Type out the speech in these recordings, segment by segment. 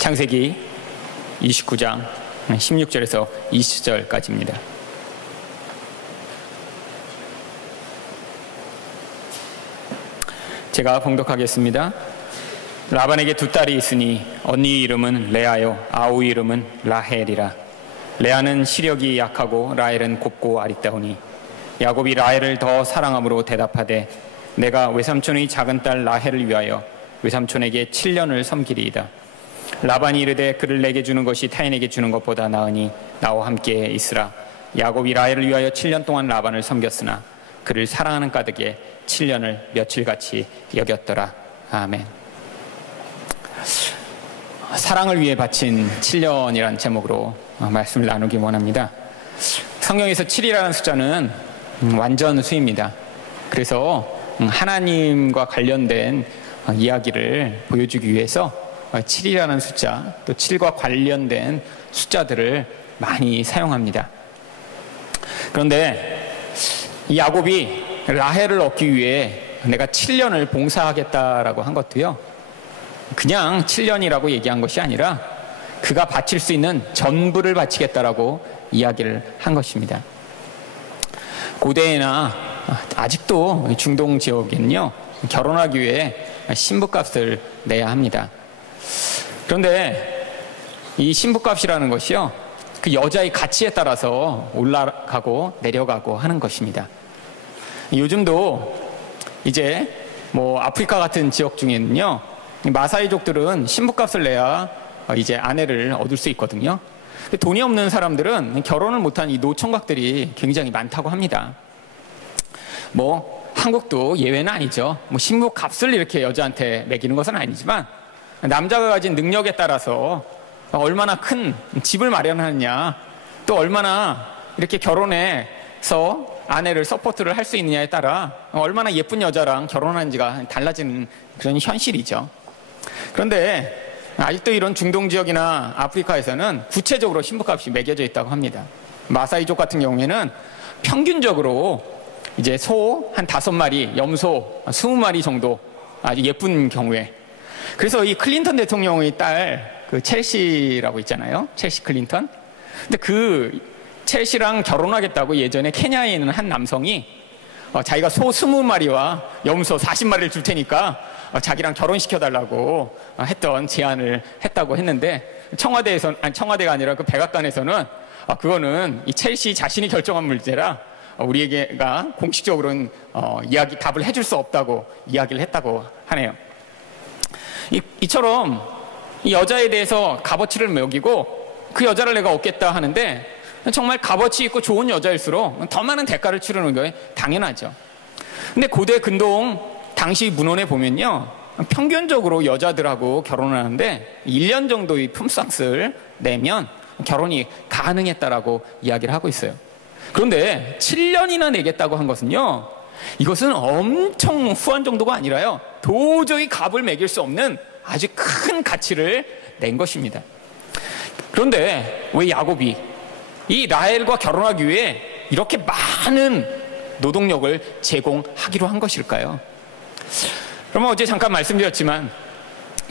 창세기 29장 16절에서 20절까지입니다. 제가 봉독하겠습니다. 라반에게 두 딸이 있으니 언니 이름은 레아요 아우 이름은 라헬이라. 레아는 시력이 약하고 라헬은 곱고 아리따우니 야곱이 라헬을 더 사랑함으로 대답하되 내가 외삼촌의 작은 딸 라헬을 위하여 외삼촌에게 7년을 섬기리이다. 라반이 이르되 그를 내게 주는 것이 타인에게 주는 것보다 나으니 나와 함께 있으라. 야곱이 라헬을 위하여 7년 동안 라반을 섬겼으나 그를 사랑하는 까닭에 7년을 며칠같이 여겼더라. 아멘. 사랑을 위해 바친 7년이라는 제목으로 말씀을 나누기 원합니다. 성경에서 7이라는 숫자는 완전 수입니다. 그래서 하나님과 관련된 이야기를 보여주기 위해서 7이라는 숫자, 또 7과 관련된 숫자들을 많이 사용합니다. 그런데 이 야곱이 라헬을 얻기 위해 내가 7년을 봉사하겠다라고 한 것도요, 그냥 7년이라고 얘기한 것이 아니라 그가 바칠 수 있는 전부를 바치겠다라고 이야기를 한 것입니다. 고대나 아직도 중동 지역에는요, 결혼하기 위해 신부값을 내야 합니다. 그런데 이 신부값이라는 것이요, 그 여자의 가치에 따라서 올라가고 내려가고 하는 것입니다. 요즘도 이제 아프리카 같은 지역 중에는요, 마사이족들은 신부값을 내야 이제 아내를 얻을 수 있거든요. 근데 돈이 없는 사람들은 결혼을 못한 이 노총각들이 굉장히 많다고 합니다. 한국도 예외는 아니죠. 신부값을 이렇게 여자한테 매기는 것은 아니지만 남자가 가진 능력에 따라서 얼마나 큰 집을 마련하느냐, 또 얼마나 이렇게 결혼해서 아내를 서포트를 할 수 있느냐에 따라 얼마나 예쁜 여자랑 결혼하는지가 달라지는 그런 현실이죠. 그런데 아직도 이런 중동 지역이나 아프리카에서는 구체적으로 신부값이 매겨져 있다고 합니다. 마사이족 같은 경우에는 평균적으로 이제 소 한 5마리, 염소 20마리 정도 아주 예쁜 경우에, 그래서 이 클린턴 대통령의 딸 그 첼시라고 있잖아요. 첼시 클린턴. 근데 그 첼시랑 결혼하겠다고 예전에 케냐에 있는 한 남성이 자기가 소 20마리와 염소 40마리를 줄 테니까 자기랑 결혼시켜달라고 했던 제안을 했다고 했는데, 청와대가 아니라 그 백악관에서는 그거는 이 첼시 자신이 결정한 문제라 우리에게가 공식적으로는 답을 해줄 수 없다고 이야기를 했다고 하네요. 이처럼 이 여자에 대해서 값어치를 매기고 그 여자를 내가 얻겠다 하는데, 정말 값어치 있고 좋은 여자일수록 더 많은 대가를 치르는 게 당연하죠. 근데 고대 근동 당시 문헌에 보면요, 평균적으로 여자들하고 결혼을 하는데 1년 정도의 품삯을 내면 결혼이 가능했다라고 이야기를 하고 있어요. 그런데 7년이나 내겠다고 한 것은요, 이것은 엄청 후한 정도가 아니라요, 도저히 값을 매길 수 없는 아주 큰 가치를 낸 것입니다. 그런데 왜 야곱이 이 라헬과 결혼하기 위해 이렇게 많은 노동력을 제공하기로 한 것일까요? 그러면 어제 잠깐 말씀드렸지만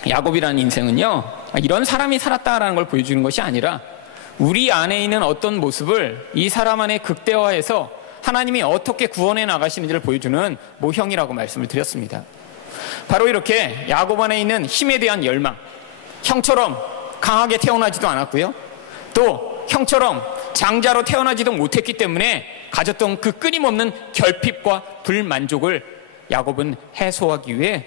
야곱이라는 인생은요, 이런 사람이 살았다라는 걸 보여주는 것이 아니라 우리 안에 있는 어떤 모습을 이 사람 안에 극대화해서 하나님이 어떻게 구원해 나가시는지를 보여주는 모형이라고 말씀을 드렸습니다. 바로 이렇게 야곱 안에 있는 힘에 대한 열망, 형처럼 강하게 태어나지도 않았고요, 또 형처럼 장자로 태어나지도 못했기 때문에 가졌던 그 끊임없는 결핍과 불만족을 야곱은 해소하기 위해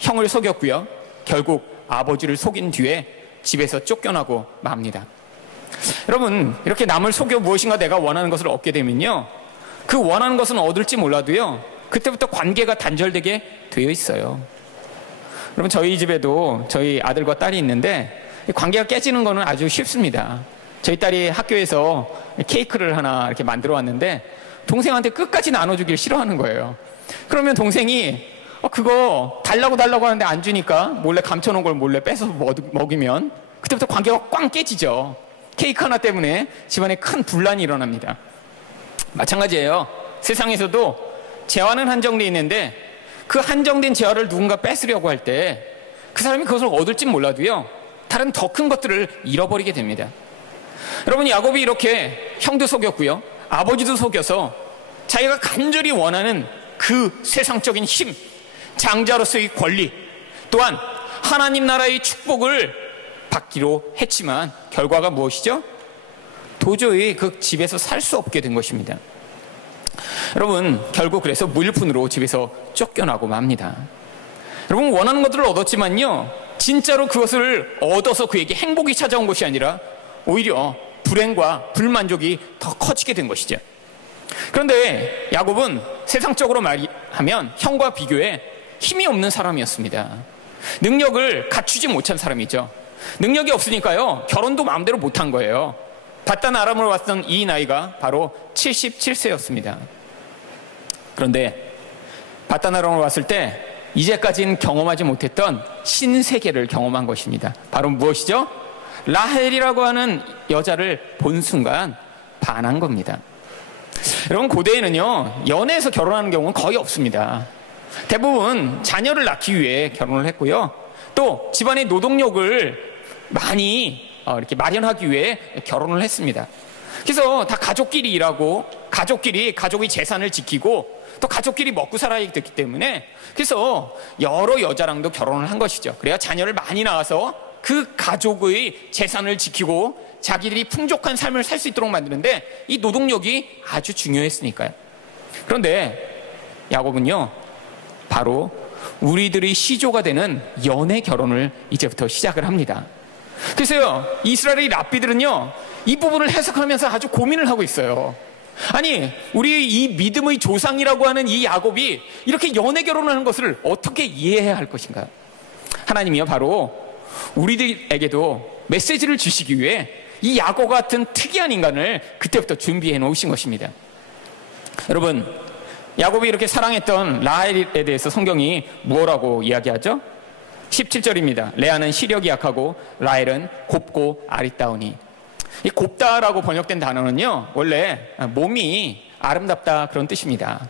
형을 속였고요, 결국 아버지를 속인 뒤에 집에서 쫓겨나고 맙니다. 여러분, 이렇게 남을 속여 무엇인가 내가 원하는 것을 얻게 되면요, 그 원하는 것은 얻을지 몰라도요, 그때부터 관계가 단절되게 되어 있어요. 여러분, 저희 집에도 저희 아들과 딸이 있는데 관계가 깨지는 거는 아주 쉽습니다. 저희 딸이 학교에서 케이크를 하나 이렇게 만들어 왔는데 동생한테 끝까지 나눠주길 싫어하는 거예요. 그러면 동생이 그거 달라고 하는데 안 주니까 몰래 감춰놓은 걸 몰래 뺏어서 먹이면 그때부터 관계가 꽝 깨지죠. 케이크 하나 때문에 집안에 큰 분란이 일어납니다. 마찬가지예요. 세상에서도 재화는 한정돼 있는데 그 한정된 재화를 누군가 뺏으려고 할 때 그 사람이 그것을 얻을진 몰라도요, 다른 더 큰 것들을 잃어버리게 됩니다. 여러분, 야곱이 이렇게 형도 속였고요, 아버지도 속여서 자기가 간절히 원하는 그 세상적인 힘, 장자로서의 권리, 또한 하나님 나라의 축복을 받기로 했지만 결과가 무엇이죠? 도저히 그 집에서 살 수 없게 된 것입니다. 여러분, 결국 그래서 무일푼으로 집에서 쫓겨나고 맙니다. 여러분, 원하는 것들을 얻었지만요, 진짜로 그것을 얻어서 그에게 행복이 찾아온 것이 아니라 오히려 불행과 불만족이 더 커지게 된 것이죠. 그런데 야곱은 세상적으로 말하면 형과 비교해 힘이 없는 사람이었습니다. 능력을 갖추지 못한 사람이죠. 능력이 없으니까요, 결혼도 마음대로 못한 거예요. 바단 아람으로 왔던 이 나이가 바로 77세였습니다. 그런데 바단 아람으로 왔을 때 이제까지는 경험하지 못했던 신세계를 경험한 것입니다. 바로 무엇이죠? 라헬이라고 하는 여자를 본 순간 반한 겁니다. 여러분, 고대에는요, 연애해서 결혼하는 경우는 거의 없습니다. 대부분 자녀를 낳기 위해 결혼을 했고요, 또 집안의 노동력을 많이 이렇게 마련하기 위해 결혼을 했습니다. 그래서 다 가족끼리 일하고 가족끼리 가족의 재산을 지키고 또 가족끼리 먹고 살아야 됐기 때문에 그래서 여러 여자랑도 결혼을 한 것이죠. 그래야 자녀를 많이 낳아서 그 가족의 재산을 지키고 자기들이 풍족한 삶을 살 수 있도록 만드는데 이 노동력이 아주 중요했으니까요. 그런데 야곱은요, 바로 우리들의 시조가 되는 연애 결혼을 이제부터 시작을 합니다. 그래서요, 이스라엘의 랍비들은요, 이 부분을 해석하면서 아주 고민을 하고 있어요. 아니, 우리 이 믿음의 조상이라고 하는 이 야곱이 이렇게 연애 결혼을 하는 것을 어떻게 이해해야 할 것인가? 하나님이요, 바로 우리들에게도 메시지를 주시기 위해 이 야곱 같은 특이한 인간을 그때부터 준비해 놓으신 것입니다. 여러분, 야곱이 이렇게 사랑했던 라헬에 대해서 성경이 무엇라고 이야기하죠? 17절입니다. 레아는 시력이 약하고 라헬은 곱고 아리따우니. 이 곱다라고 번역된 단어는요, 원래 몸이 아름답다 그런 뜻입니다.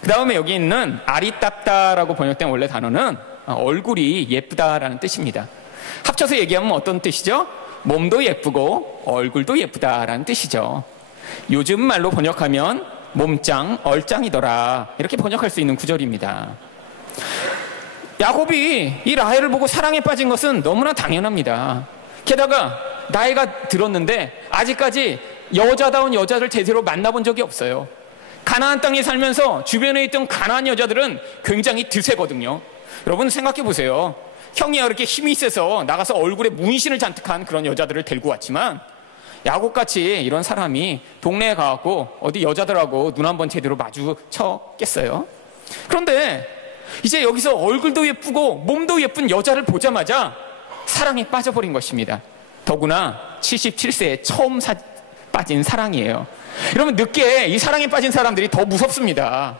그 다음에 여기 있는 아리따다라고 번역된 원래 단어는 얼굴이 예쁘다라는 뜻입니다. 합쳐서 얘기하면 어떤 뜻이죠? 몸도 예쁘고 얼굴도 예쁘다라는 뜻이죠. 요즘 말로 번역하면 몸짱, 얼짱이더라, 이렇게 번역할 수 있는 구절입니다. 야곱이 이 라헬을 보고 사랑에 빠진 것은 너무나 당연합니다. 게다가 나이가 들었는데 아직까지 여자다운 여자를 제대로 만나본 적이 없어요. 가나안 땅에 살면서 주변에 있던 가나안 여자들은 굉장히 드세거든요. 여러분 생각해 보세요. 형이 이렇게 힘이 세서 나가서 얼굴에 문신을 잔뜩한 그런 여자들을 데리고 왔지만 야곱같이 이런 사람이 동네에 가갖고 어디 여자들하고 눈 한번 제대로 마주쳤겠어요? 그런데 이제 여기서 얼굴도 예쁘고 몸도 예쁜 여자를 보자마자 사랑에 빠져버린 것입니다. 더구나 77세에 처음 빠진 사랑이에요. 여러분, 늦게 이 사랑에 빠진 사람들이 더 무섭습니다.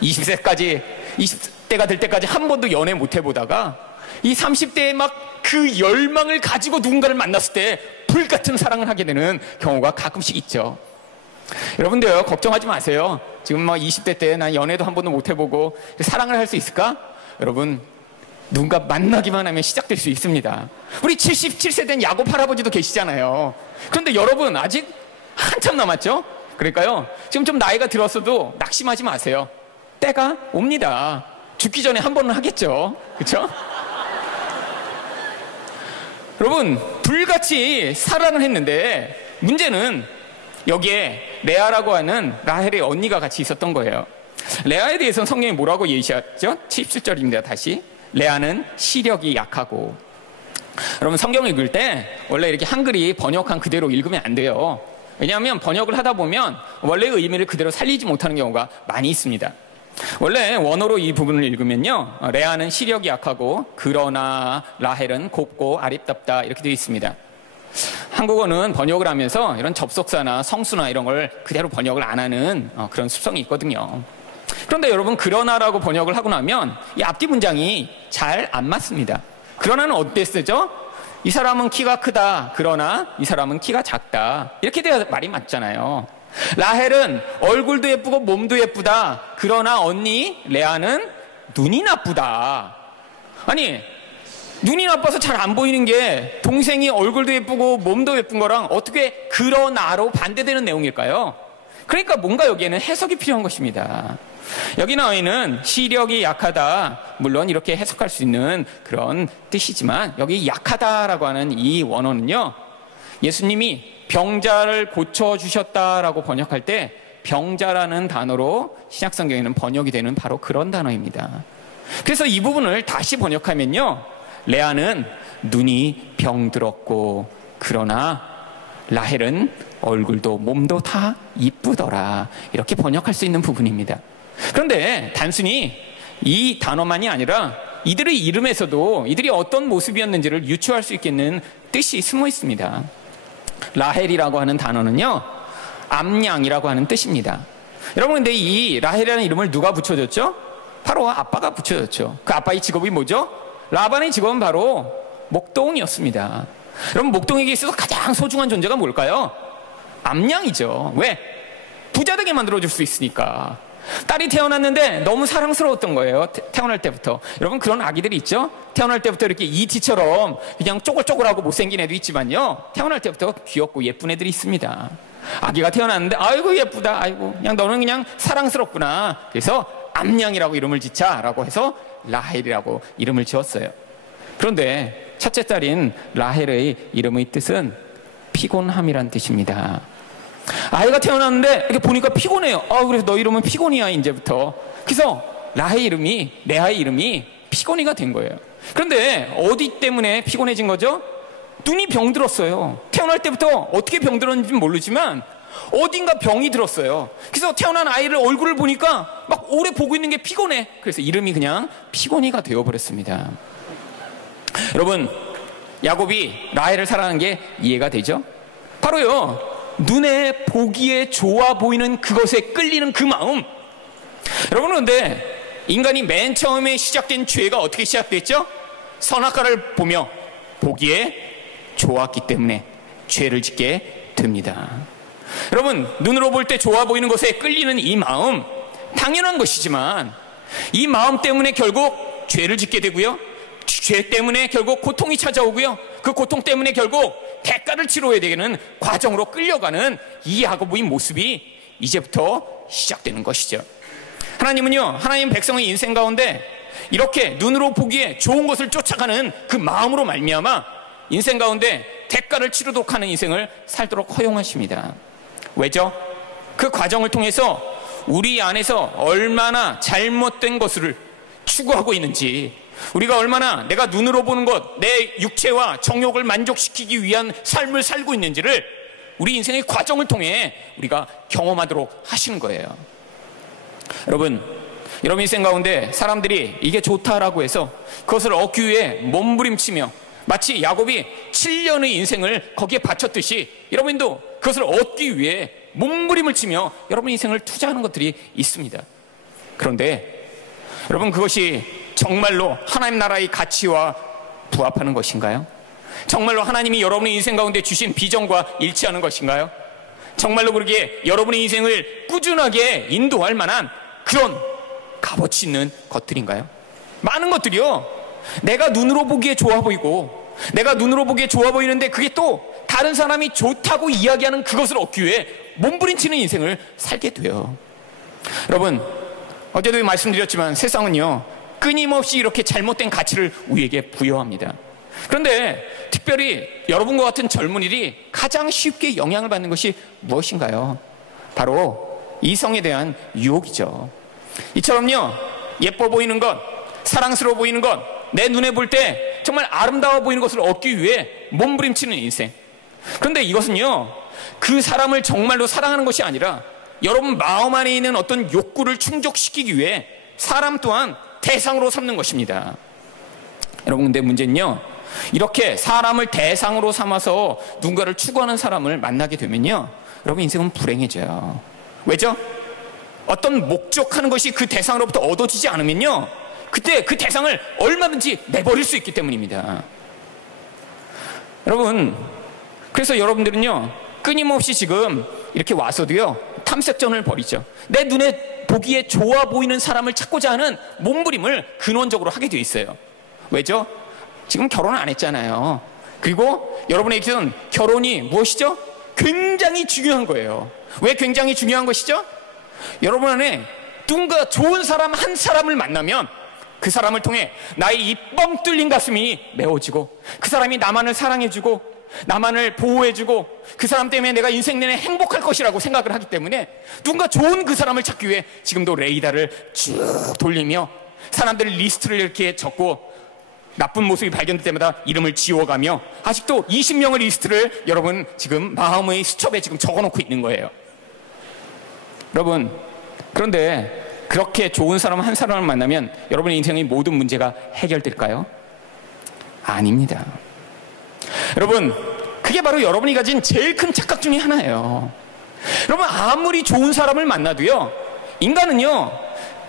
20대가 될 때까지 한 번도 연애 못 해보다가 이 30대에 막 그 열망을 가지고 누군가를 만났을 때 불같은 사랑을 하게 되는 경우가 가끔씩 있죠. 여러분들요, 걱정하지 마세요. 지금 막 20대 때 난 연애도 한 번도 못 해보고 사랑을 할 수 있을까? 여러분, 누군가 만나기만 하면 시작될 수 있습니다. 우리 77세 된 야곱 할아버지도 계시잖아요. 그런데 여러분, 아직 한참 남았죠? 그러니까요, 지금 좀 나이가 들었어도 낙심하지 마세요. 때가 옵니다. 죽기 전에 한 번은 하겠죠. 그렇죠? 여러분, 불같이 사랑을 했는데 문제는 여기에 레아라고 하는 라헬의 언니가 같이 있었던 거예요. 레아에 대해서는 성경이 뭐라고 예시하죠? 17절입니다. 다시. 레아는 시력이 약하고. 여러분, 성경을 읽을 때 원래 이렇게 한글이 번역한 그대로 읽으면 안 돼요. 왜냐하면 번역을 하다 보면 원래의 의미를 그대로 살리지 못하는 경우가 많이 있습니다. 원래 원어로 이 부분을 읽으면요, 레아는 시력이 약하고 그러나 라헬은 곱고 아리따다 이렇게 되어 있습니다. 한국어는 번역을 하면서 이런 접속사나 성수나 이런 걸 그대로 번역을 안 하는 그런 습성이 있거든요. 그런데 여러분, 그러나라고 번역을 하고 나면 이 앞뒤 문장이 잘 안 맞습니다. 그러나는 어때 쓰죠? 이 사람은 키가 크다, 그러나 이 사람은 키가 작다, 이렇게 돼야 말이 맞잖아요. 라헬은 얼굴도 예쁘고 몸도 예쁘다, 그러나 언니 레아는 눈이 나쁘다. 아니, 눈이 나빠서 잘 안 보이는 게 동생이 얼굴도 예쁘고 몸도 예쁜 거랑 어떻게 그러나로 반대되는 내용일까요? 그러니까 뭔가 여기에는 해석이 필요한 것입니다. 여기 나와 있는 시력이 약하다, 물론 이렇게 해석할 수 있는 그런 뜻이지만 여기 약하다라고 하는 이 원어는요, 예수님이 병자를 고쳐주셨다라고 번역할 때 병자라는 단어로 신약성경에는 번역이 되는 바로 그런 단어입니다. 그래서 이 부분을 다시 번역하면요, 레아는 눈이 병들었고 그러나 라헬은 얼굴도 몸도 다 이쁘더라, 이렇게 번역할 수 있는 부분입니다. 그런데 단순히 이 단어만이 아니라 이들의 이름에서도 이들이 어떤 모습이었는지를 유추할 수 있겠는 뜻이 숨어 있습니다. 라헬이라고 하는 단어는요, 암양이라고 하는 뜻입니다. 여러분, 근데 이 라헬이라는 이름을 누가 붙여줬죠? 바로 아빠가 붙여줬죠. 그 아빠의 직업이 뭐죠? 라반의 직업은 바로 목동이었습니다. 여러분, 목동에게 있어서 가장 소중한 존재가 뭘까요? 암양이죠. 왜? 부자되게 만들어줄 수 있으니까. 딸이 태어났는데 너무 사랑스러웠던 거예요. 태어날 때부터. 여러분, 그런 아기들이 있죠? 태어날 때부터 이렇게 이티처럼 그냥 쪼글쪼글하고 못생긴 애도 있지만요, 태어날 때부터 귀엽고 예쁜 애들이 있습니다. 아기가 태어났는데 아이고 예쁘다, 아이고 그냥 너는 그냥 사랑스럽구나, 그래서 암양이라고 이름을 짓자라고 해서 라헬이라고 이름을 지었어요. 그런데 첫째 딸인 라헬의 이름의 뜻은 피곤함이란 뜻입니다. 아이가 태어났는데 이렇게 보니까 피곤해요. 그래서 너 이름은 피곤이야 이제부터. 그래서 레아의 이름이 피곤이가 된 거예요. 그런데 어디 때문에 피곤해진 거죠? 눈이 병들었어요. 태어날 때부터 어떻게 병들었는지 모르지만 어딘가 병이 들었어요. 그래서 태어난 아이를 얼굴을 보니까 막 오래 보고 있는 게 피곤해. 그래서 이름이 그냥 피곤이가 되어버렸습니다. 여러분, 야곱이 라헬을 사랑한 게 이해가 되죠? 바로요, 눈에 보기에 좋아 보이는 그것에 끌리는 그 마음. 여러분, 그런데 인간이 맨 처음에 시작된 죄가 어떻게 시작됐죠? 선악과를 보며 보기에 좋았기 때문에 죄를 짓게 됩니다. 여러분, 눈으로 볼 때 좋아 보이는 것에 끌리는 이 마음, 당연한 것이지만 이 마음 때문에 결국 죄를 짓게 되고요, 죄 때문에 결국 고통이 찾아오고요, 그 고통 때문에 결국 대가를 치러야 되는 과정으로 끌려가는 이 야곱의 모습이 이제부터 시작되는 것이죠. 하나님은요, 하나님 백성의 인생 가운데 이렇게 눈으로 보기에 좋은 것을 쫓아가는 그 마음으로 말미암아 인생 가운데 대가를 치르도록 하는 인생을 살도록 허용하십니다. 왜죠? 그 과정을 통해서 우리 안에서 얼마나 잘못된 것을 추구하고 있는지, 우리가 얼마나 내가 눈으로 보는 것, 내 육체와 정욕을 만족시키기 위한 삶을 살고 있는지를 우리 인생의 과정을 통해 우리가 경험하도록 하시는 거예요. 여러분 인생 가운데 사람들이 이게 좋다라고 해서 그것을 얻기 위해 몸부림치며 마치 야곱이 7년의 인생을 거기에 바쳤듯이 여러분도 그것을 얻기 위해 몸부림을 치며 여러분 인생을 투자하는 것들이 있습니다. 그런데 여러분, 그것이 정말로 하나님 나라의 가치와 부합하는 것인가요? 정말로 하나님이 여러분의 인생 가운데 주신 비전과 일치하는 것인가요? 정말로 그렇게 여러분의 인생을 꾸준하게 인도할 만한 그런 값어치 있는 것들인가요? 많은 것들이요, 내가 눈으로 보기에 좋아 보이고 내가 눈으로 보기에 좋아 보이는데 그게 또 다른 사람이 좋다고 이야기하는 그것을 얻기 위해 몸부림치는 인생을 살게 돼요. 여러분, 어제도 말씀드렸지만 세상은요, 끊임없이 이렇게 잘못된 가치를 우리에게 부여합니다. 그런데 특별히 여러분과 같은 젊은이들이 가장 쉽게 영향을 받는 것이 무엇인가요? 바로 이성에 대한 유혹이죠. 이처럼요, 예뻐 보이는 것, 사랑스러워 보이는 것, 내 눈에 볼 때 정말 아름다워 보이는 것을 얻기 위해 몸부림치는 인생. 그런데 이것은요, 그 사람을 정말로 사랑하는 것이 아니라 여러분 마음 안에 있는 어떤 욕구를 충족시키기 위해 사람 또한 대상으로 삼는 것입니다. 여러분, 근데 문제는요, 이렇게 사람을 대상으로 삼아서 누군가를 추구하는 사람을 만나게 되면요, 여러분 인생은 불행해져요. 왜죠? 어떤 목적하는 것이 그 대상으로부터 얻어지지 않으면요, 그때 그 대상을 얼마든지 내버릴 수 있기 때문입니다. 여러분, 그래서 여러분들은요, 끊임없이 지금 이렇게 와서도요, 탐색전을 벌이죠. 내 눈에 보기에 좋아 보이는 사람을 찾고자 하는 몸부림을 근원적으로 하게 돼 있어요. 왜죠? 지금 결혼을 안 했잖아요. 그리고 여러분에게는 결혼이 무엇이죠? 굉장히 중요한 거예요. 왜 굉장히 중요한 것이죠? 여러분 안에 누군가 좋은 사람 한 사람을 만나면 그 사람을 통해 나의 이 뻥 뚫린 가슴이 메워지고, 그 사람이 나만을 사랑해주고 나만을 보호해주고, 그 사람 때문에 내가 인생 내내 행복할 것이라고 생각을 하기 때문에 누군가 좋은 그 사람을 찾기 위해 지금도 레이더를 쭉 돌리며 사람들 리스트를 이렇게 적고 나쁜 모습이 발견될 때마다 이름을 지워가며 아직도 20명의 리스트를 여러분 지금 마음의 수첩에 지금 적어놓고 있는 거예요. 여러분, 그런데 그렇게 좋은 사람 한 사람을 만나면 여러분의 인생의 모든 문제가 해결될까요? 아닙니다. 여러분, 그게 바로 여러분이 가진 제일 큰 착각 중에 하나예요. 여러분, 아무리 좋은 사람을 만나도요, 인간은요,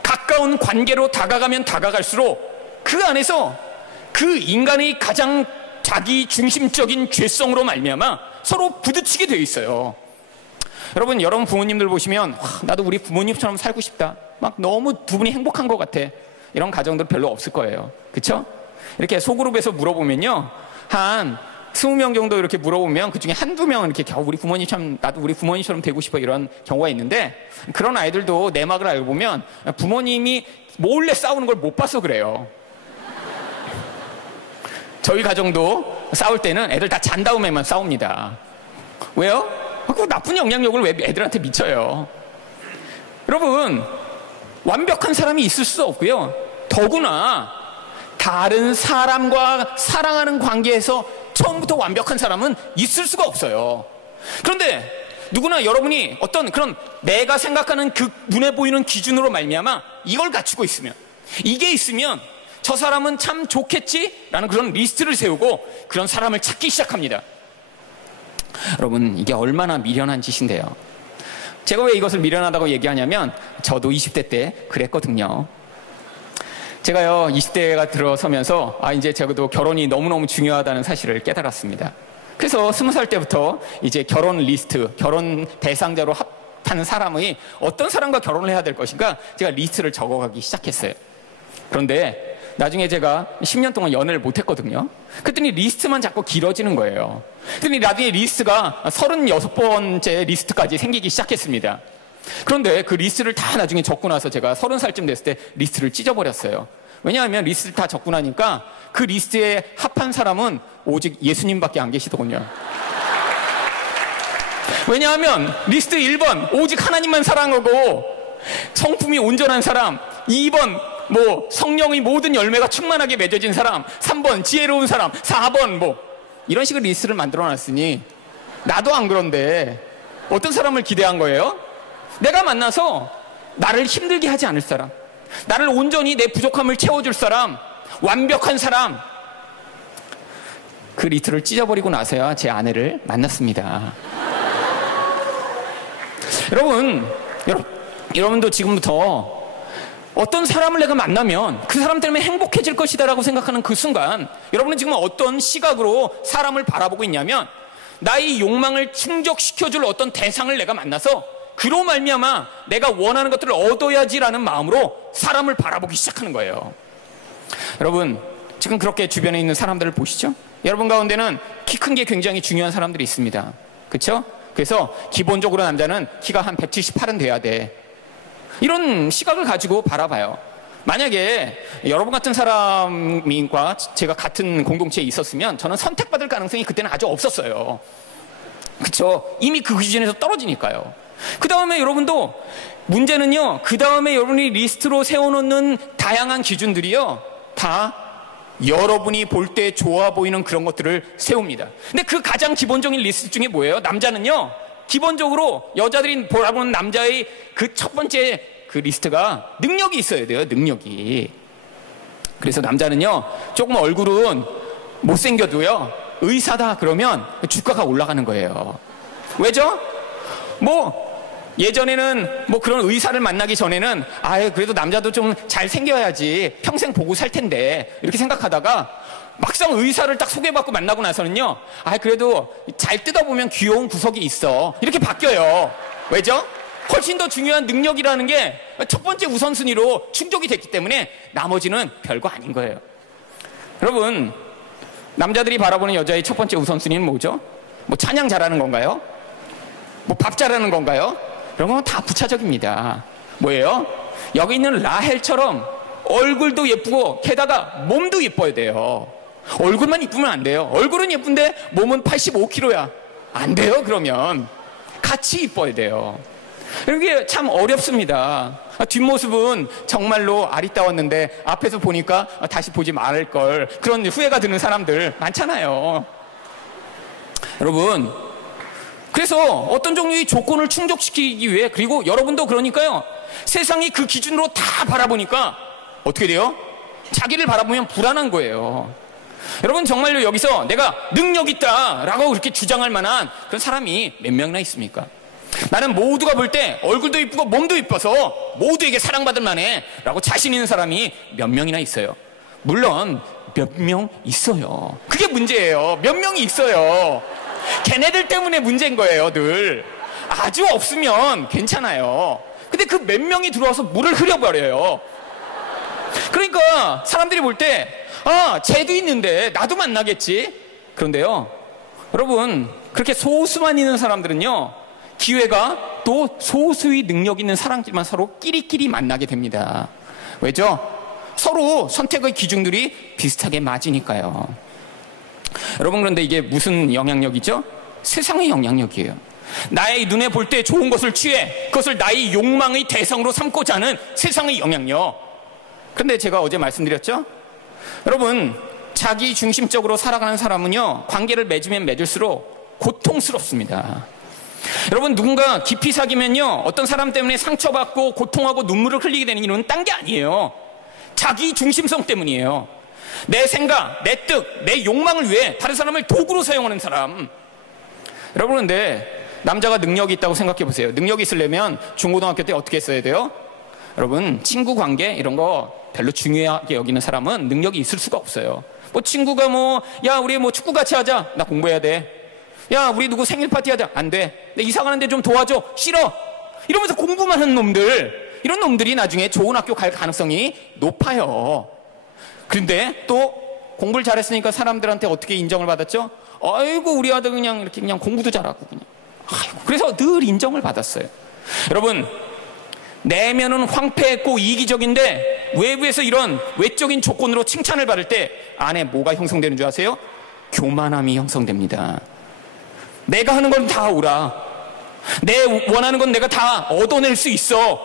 가까운 관계로 다가가면 다가갈수록 그 안에서 그 인간의 가장 자기 중심적인 죄성으로 말미암아 서로 부딪히게 되어 있어요. 여러분 부모님들 보시면 나도 우리 부모님처럼 살고 싶다, 막 너무 두 분이 행복한 것 같아, 이런 가정들 별로 없을 거예요. 그렇죠? 이렇게 소그룹에서 물어보면요, 한 20명 정도 이렇게 물어보면 그 중에 한두 명은 이렇게 겨우 우리 부모님처럼, 나도 우리 부모님처럼 되고 싶어, 이런 경우가 있는데, 그런 아이들도 내막을 알고 보면 부모님이 몰래 싸우는 걸 못 봐서 그래요. 저희 가정도 싸울 때는 애들 다 잔 다음에만 싸웁니다. 왜요? 그 나쁜 영향력을 왜 애들한테 미쳐요? 여러분, 완벽한 사람이 있을 수 없고요, 더구나 다른 사람과 사랑하는 관계에서 처음부터 완벽한 사람은 있을 수가 없어요. 그런데 누구나 여러분이 어떤 그런 내가 생각하는 그 눈에 보이는 기준으로 말미암아 이걸 갖추고 있으면, 이게 있으면 저 사람은 참 좋겠지라는 그런 리스트를 세우고 그런 사람을 찾기 시작합니다. 여러분, 이게 얼마나 미련한 짓인데요. 제가 왜 이것을 미련하다고 얘기하냐면 저도 20대 때 그랬거든요. 제가요 20대가 들어서면서 이제 저도 결혼이 너무너무 중요하다는 사실을 깨달았습니다. 그래서 20살 때부터 이제 결혼 리스트, 결혼 대상자로 합하는 사람의 어떤 사람과 결혼을 해야 될 것인가 제가 리스트를 적어가기 시작했어요. 그런데 나중에 제가 10년 동안 연애를 못했거든요. 그랬더니 리스트만 자꾸 길어지는 거예요. 그랬더니 나중에 리스트가 36번째 리스트까지 생기기 시작했습니다. 그런데 그 리스트를 다 나중에 적고 나서 제가 30살쯤 됐을 때 리스트를 찢어버렸어요. 왜냐하면 리스트를 다 적고 나니까 그 리스트에 합한 사람은 오직 예수님밖에 안 계시더군요. 왜냐하면 리스트 1번 오직 하나님만 사랑하고 성품이 온전한 사람, 2번 성령의 모든 열매가 충만하게 맺어진 사람, 3번 지혜로운 사람, 4번 이런 식으로 리스트를 만들어 놨으니 나도 안 그런데 어떤 사람을 기대한 거예요? 내가 만나서 나를 힘들게 하지 않을 사람, 나를 온전히 내 부족함을 채워줄 사람, 완벽한 사람. 그 리스트를 찢어버리고 나서야 제 아내를 만났습니다. 여러분도 지금부터 어떤 사람을 내가 만나면 그 사람 때문에 행복해질 것이다 라고 생각하는 그 순간, 여러분은 지금 어떤 시각으로 사람을 바라보고 있냐면 나의 욕망을 충족시켜줄 어떤 대상을 내가 만나서 그로 말미암아 내가 원하는 것들을 얻어야지라는 마음으로 사람을 바라보기 시작하는 거예요. 여러분, 지금 그렇게 주변에 있는 사람들을 보시죠? 여러분 가운데는 키 큰 게 굉장히 중요한 사람들이 있습니다. 그렇죠? 그래서 기본적으로 남자는 키가 한 178은 돼야 돼, 이런 시각을 가지고 바라봐요. 만약에 여러분 같은 사람과 제가 같은 공동체에 있었으면 저는 선택받을 가능성이 그때는 아주 없었어요. 그렇죠? 이미 그 기준에서 떨어지니까요. 그 다음에 여러분도 문제는요, 그 다음에 여러분이 리스트로 세워놓는 다양한 기준들이요, 다 여러분이 볼 때 좋아 보이는 그런 것들을 세웁니다. 근데 그 가장 기본적인 리스트 중에 뭐예요? 남자는요, 기본적으로 여자들이 보라보는 남자의 그 첫 번째 그 리스트가 능력이 있어야 돼요. 능력이. 그래서 남자는요, 조금 얼굴은 못생겨도요, 의사다 그러면 주가가 올라가는 거예요. 왜죠? 예전에는 그런 의사를 만나기 전에는 그래도 남자도 좀 잘생겨야지 평생 보고 살 텐데 이렇게 생각하다가 막상 의사를 딱 소개받고 만나고 나서는요, 그래도 잘 뜯어보면 귀여운 구석이 있어, 이렇게 바뀌어요. 왜죠? 훨씬 더 중요한 능력이라는 게 첫 번째 우선순위로 충족이 됐기 때문에 나머지는 별거 아닌 거예요. 여러분, 남자들이 바라보는 여자의 첫 번째 우선순위는 뭐죠? 뭐 찬양 잘하는 건가요? 뭐 밥 잘하는 건가요? 이런 건 다 부차적입니다. 뭐예요? 여기 있는 라헬처럼 얼굴도 예쁘고 게다가 몸도 예뻐야 돼요. 얼굴만 이쁘면 안 돼요. 얼굴은 예쁜데 몸은 85kg야. 안 돼요. 그러면 같이 이뻐야 돼요. 이게 참 어렵습니다. 뒷모습은 정말로 아리따웠는데 앞에서 보니까 다시 보지 말을 걸, 그런 후회가 드는 사람들 많잖아요. 여러분, 그래서 어떤 종류의 조건을 충족시키기 위해, 그리고 여러분도 그러니까요, 세상이 그 기준으로 다 바라보니까 어떻게 돼요? 자기를 바라보면 불안한 거예요. 여러분, 정말로 여기서 내가 능력 있다라고 그렇게 주장할 만한 그런 사람이 몇 명이나 있습니까? 나는 모두가 볼 때 얼굴도 이쁘고 몸도 이뻐서 모두에게 사랑받을 만해 라고 자신 있는 사람이 몇 명이나 있어요. 물론 몇 명 있어요. 그게 문제예요. 몇 명이 있어요. 걔네들 때문에 문제인 거예요. 늘 아주 없으면 괜찮아요. 근데 그 몇 명이 들어와서 물을 흐려버려요. 그러니까 사람들이 볼 때 쟤도 있는데 나도 만나겠지. 그런데요, 여러분, 그렇게 소수만 있는 사람들은요, 기회가 또 소수의 능력 있는 사람들만 서로 끼리끼리 만나게 됩니다. 왜죠? 서로 선택의 기준들이 비슷하게 맞으니까요. 여러분, 그런데 이게 무슨 영향력이죠? 세상의 영향력이에요. 나의 눈에 볼 때 좋은 것을 취해 그것을 나의 욕망의 대상으로 삼고자 하는 세상의 영향력. 그런데 제가 어제 말씀드렸죠? 여러분, 자기 중심적으로 살아가는 사람은요, 관계를 맺으면 맺을수록 고통스럽습니다. 여러분, 누군가 깊이 사귀면요, 어떤 사람 때문에 상처받고 고통하고 눈물을 흘리게 되는 이유는 딴 게 아니에요. 자기 중심성 때문이에요. 내 생각, 내 뜻, 내 욕망을 위해 다른 사람을 도구로 사용하는 사람. 여러분, 근데 남자가 능력이 있다고 생각해 보세요. 능력이 있으려면 중고등학교 때 어떻게 했어야 돼요? 여러분, 친구 관계 이런 거 별로 중요하게 여기는 사람은 능력이 있을 수가 없어요. 뭐 친구가 야, 우리 축구 같이 하자. 나 공부해야 돼. 야, 우리 누구 생일 파티 하자. 안 돼. 내 이사 가는데 좀 도와줘. 싫어. 이러면서 공부만 하는 놈들, 이런 놈들이 나중에 좋은 학교 갈 가능성이 높아요. 그런데 또 공부를 잘했으니까 사람들한테 어떻게 인정을 받았죠? 아이고, 우리 아들 그냥 공부도 잘하고 그냥. 아이고, 그래서 늘 인정을 받았어요. 여러분, 내면은 황폐했고 이기적인데 외부에서 이런 외적인 조건으로 칭찬을 받을 때 안에 뭐가 형성되는 줄 아세요? 교만함이 형성됩니다. 내가 하는 건 다 옳아. 내 원하는 건 내가 다 얻어낼 수 있어.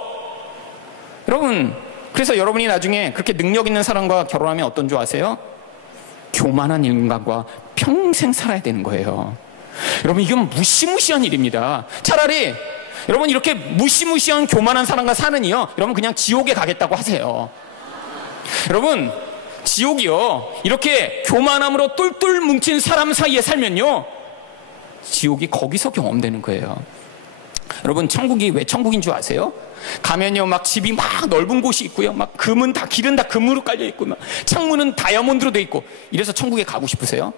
여러분, 그래서 여러분이 나중에 그렇게 능력 있는 사람과 결혼하면 어떤 줄 아세요? 교만한 인간과 평생 살아야 되는 거예요. 여러분, 이건 무시무시한 일입니다. 차라리 여러분, 이렇게 무시무시한 교만한 사람과 사느니요, 여러분 그냥 지옥에 가겠다고 하세요. 여러분, 지옥이요, 이렇게 교만함으로 똘똘 뭉친 사람 사이에 살면요, 지옥이 거기서 경험되는 거예요. 여러분, 천국이 왜 천국인 줄 아세요? 가면요, 막 집이 막 넓은 곳이 있고요, 막 금은 다, 길은 다 금으로 깔려 있고, 막 창문은 다이아몬드로 돼 있고, 이래서 천국에 가고 싶으세요?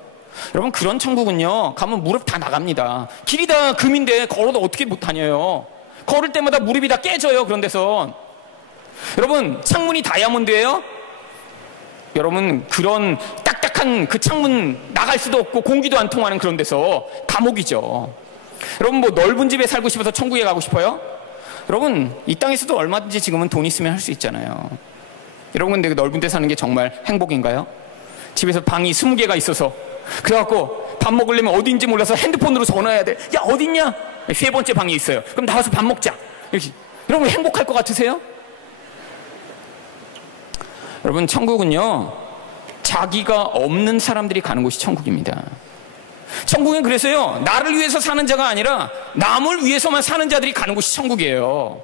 여러분, 그런 천국은요, 가면 무릎 다 나갑니다. 길이 다 금인데 걸어도 어떻게 못 다녀요? 걸을 때마다 무릎이 다 깨져요. 그런 데서. 여러분, 창문이 다이아몬드예요? 여러분, 그런 딱딱한 그 창문 나갈 수도 없고 공기도 안 통하는 그런 데서 감옥이죠. 여러분, 뭐 넓은 집에 살고 싶어서 천국에 가고 싶어요? 여러분, 이 땅에서도 얼마든지 지금은 돈 있으면 할 수 있잖아요. 여러분, 근데 그 넓은 데 사는 게 정말 행복인가요? 집에서 방이 20개가 있어서, 그래갖고 밥 먹으려면 어디인지 몰라서 핸드폰으로 전화해야 돼. 야, 어딨냐? 3번째 방에 있어요. 그럼 나와서 밥 먹자. 이렇게. 여러분, 행복할 것 같으세요? 여러분, 천국은요, 자기가 없는 사람들이 가는 곳이 천국입니다. 천국은 그래서요, 나를 위해서 사는 자가 아니라 남을 위해서만 사는 자들이 가는 곳이 천국이에요.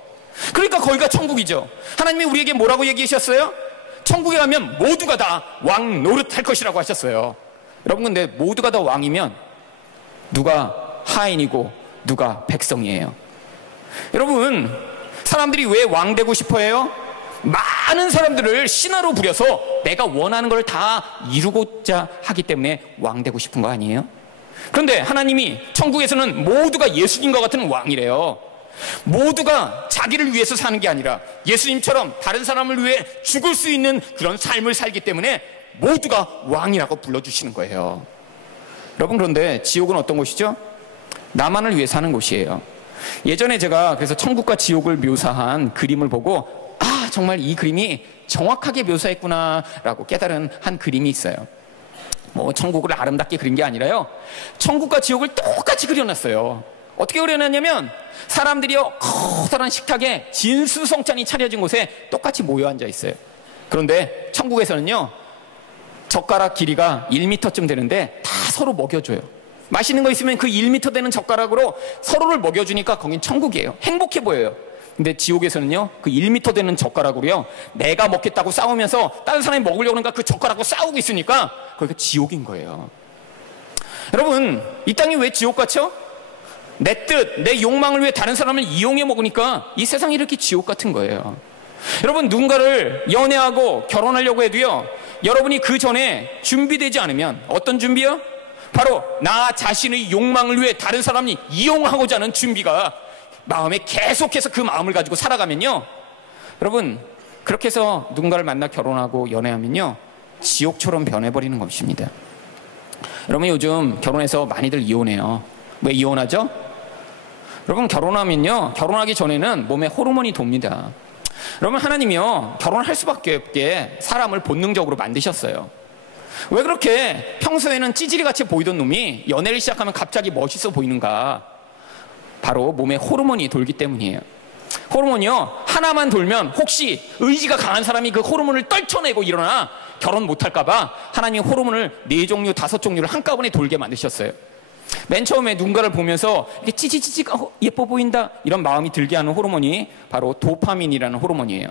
그러니까 거기가 천국이죠. 하나님이 우리에게 뭐라고 얘기하셨어요? 천국에 가면 모두가 다 왕 노릇할 것이라고 하셨어요. 여러분, 근데 모두가 다 왕이면 누가 하인이고 누가 백성이에요? 여러분, 사람들이 왜 왕 되고 싶어 해요? 많은 사람들을 신하로 부려서 내가 원하는 걸 다 이루고자 하기 때문에 왕 되고 싶은 거 아니에요? 그런데 하나님이 천국에서는 모두가 예수님과 같은 왕이래요. 모두가 자기를 위해서 사는 게 아니라 예수님처럼 다른 사람을 위해 죽을 수 있는 그런 삶을 살기 때문에 모두가 왕이라고 불러주시는 거예요. 여러분, 그런데 지옥은 어떤 곳이죠? 나만을 위해 사는 곳이에요. 예전에 제가 그래서 천국과 지옥을 묘사한 그림을 보고 정말 이 그림이 정확하게 묘사했구나라고 깨달은 한 그림이 있어요. 뭐 천국을 아름답게 그린 게 아니라요, 천국과 지옥을 똑같이 그려놨어요. 어떻게 그려놨냐면 사람들이요 커다란 식탁에 진수성찬이 차려진 곳에 똑같이 모여 앉아 있어요. 그런데 천국에서는요 젓가락 길이가 1m쯤 되는데 다 서로 먹여줘요. 맛있는 거 있으면 그 1m 되는 젓가락으로 서로를 먹여주니까 거긴 천국이에요. 행복해 보여요. 근데 지옥에서는요 그 1m 되는 젓가락으로요 내가 먹겠다고 싸우면서 다른 사람이 먹으려고 하니까 그 젓가락으로 싸우고 있으니까 거기가 지옥인 거예요. 여러분, 이 땅이 왜 지옥 같죠? 내 뜻, 내 욕망을 위해 다른 사람을 이용해 먹으니까 이 세상이 이렇게 지옥 같은 거예요. 여러분, 누군가를 연애하고 결혼하려고 해도요 여러분이 그 전에 준비되지 않으면, 어떤 준비요? 바로 나 자신의 욕망을 위해 다른 사람이 이용하고자 하는 준비가 마음에 계속해서 그 마음을 가지고 살아가면요, 여러분 그렇게 해서 누군가를 만나 결혼하고 연애하면요 지옥처럼 변해버리는 것입니다. 여러분, 요즘 결혼해서 많이들 이혼해요. 왜 이혼하죠? 여러분, 결혼하면요 결혼하기 전에는 몸에 호르몬이 돕니다. 여러분, 하나님이요 결혼할 수밖에 없게 사람을 본능적으로 만드셨어요. 왜 그렇게 평소에는 찌질이같이 보이던 놈이 연애를 시작하면 갑자기 멋있어 보이는가? 바로 몸에 호르몬이 돌기 때문이에요. 호르몬이요 하나만 돌면 혹시 의지가 강한 사람이 그 호르몬을 떨쳐내고 일어나 결혼 못할까봐 하나님이 호르몬을 4종류 5종류를 한꺼번에 돌게 만드셨어요. 맨 처음에 누군가를 보면서 이렇게 찌찌찌찌 예뻐 보인다 이런 마음이 들게 하는 호르몬이 바로 도파민이라는 호르몬이에요.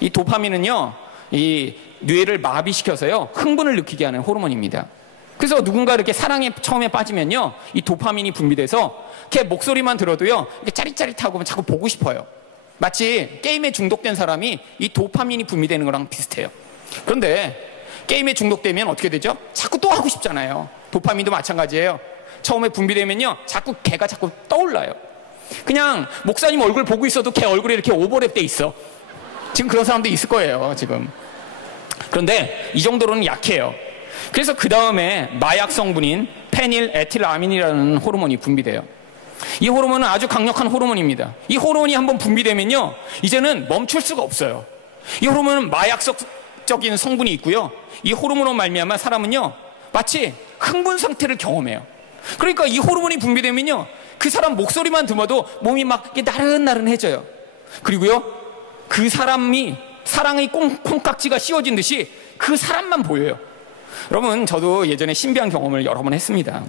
이 도파민은요 이 뇌를 마비시켜서요 흥분을 느끼게 하는 호르몬입니다. 그래서 누군가 이렇게 사랑에 처음에 빠지면요 이 도파민이 분비돼서 걔 목소리만 들어도요 이렇게 짜릿짜릿하고 자꾸 보고 싶어요. 마치 게임에 중독된 사람이 이 도파민이 분비되는 거랑 비슷해요. 그런데 게임에 중독되면 어떻게 되죠? 자꾸 또 하고 싶잖아요. 도파민도 마찬가지예요. 처음에 분비되면요 자꾸 걔가 자꾸 떠올라요. 그냥 목사님 얼굴 보고 있어도 걔 얼굴에 이렇게 오버랩 돼 있어. 지금 그런 사람도 있을 거예요 지금. 그런데 이 정도로는 약해요. 그래서 그 다음에 마약 성분인 페닐에틸아민이라는 호르몬이 분비돼요. 이 호르몬은 아주 강력한 호르몬입니다. 이 호르몬이 한번 분비되면요 이제는 멈출 수가 없어요. 이 호르몬은 마약적인 성분이 있고요, 이 호르몬으로 말미암아 사람은요 마치 흥분 상태를 경험해요. 그러니까 이 호르몬이 분비되면요 그 사람 목소리만 들어도 몸이 막 이렇게 나른나른해져요. 그리고요 그 사람이 사랑의 콩깍지가 씌워진 듯이 그 사람만 보여요. 여러분, 저도 예전에 신비한 경험을 여러 번 했습니다.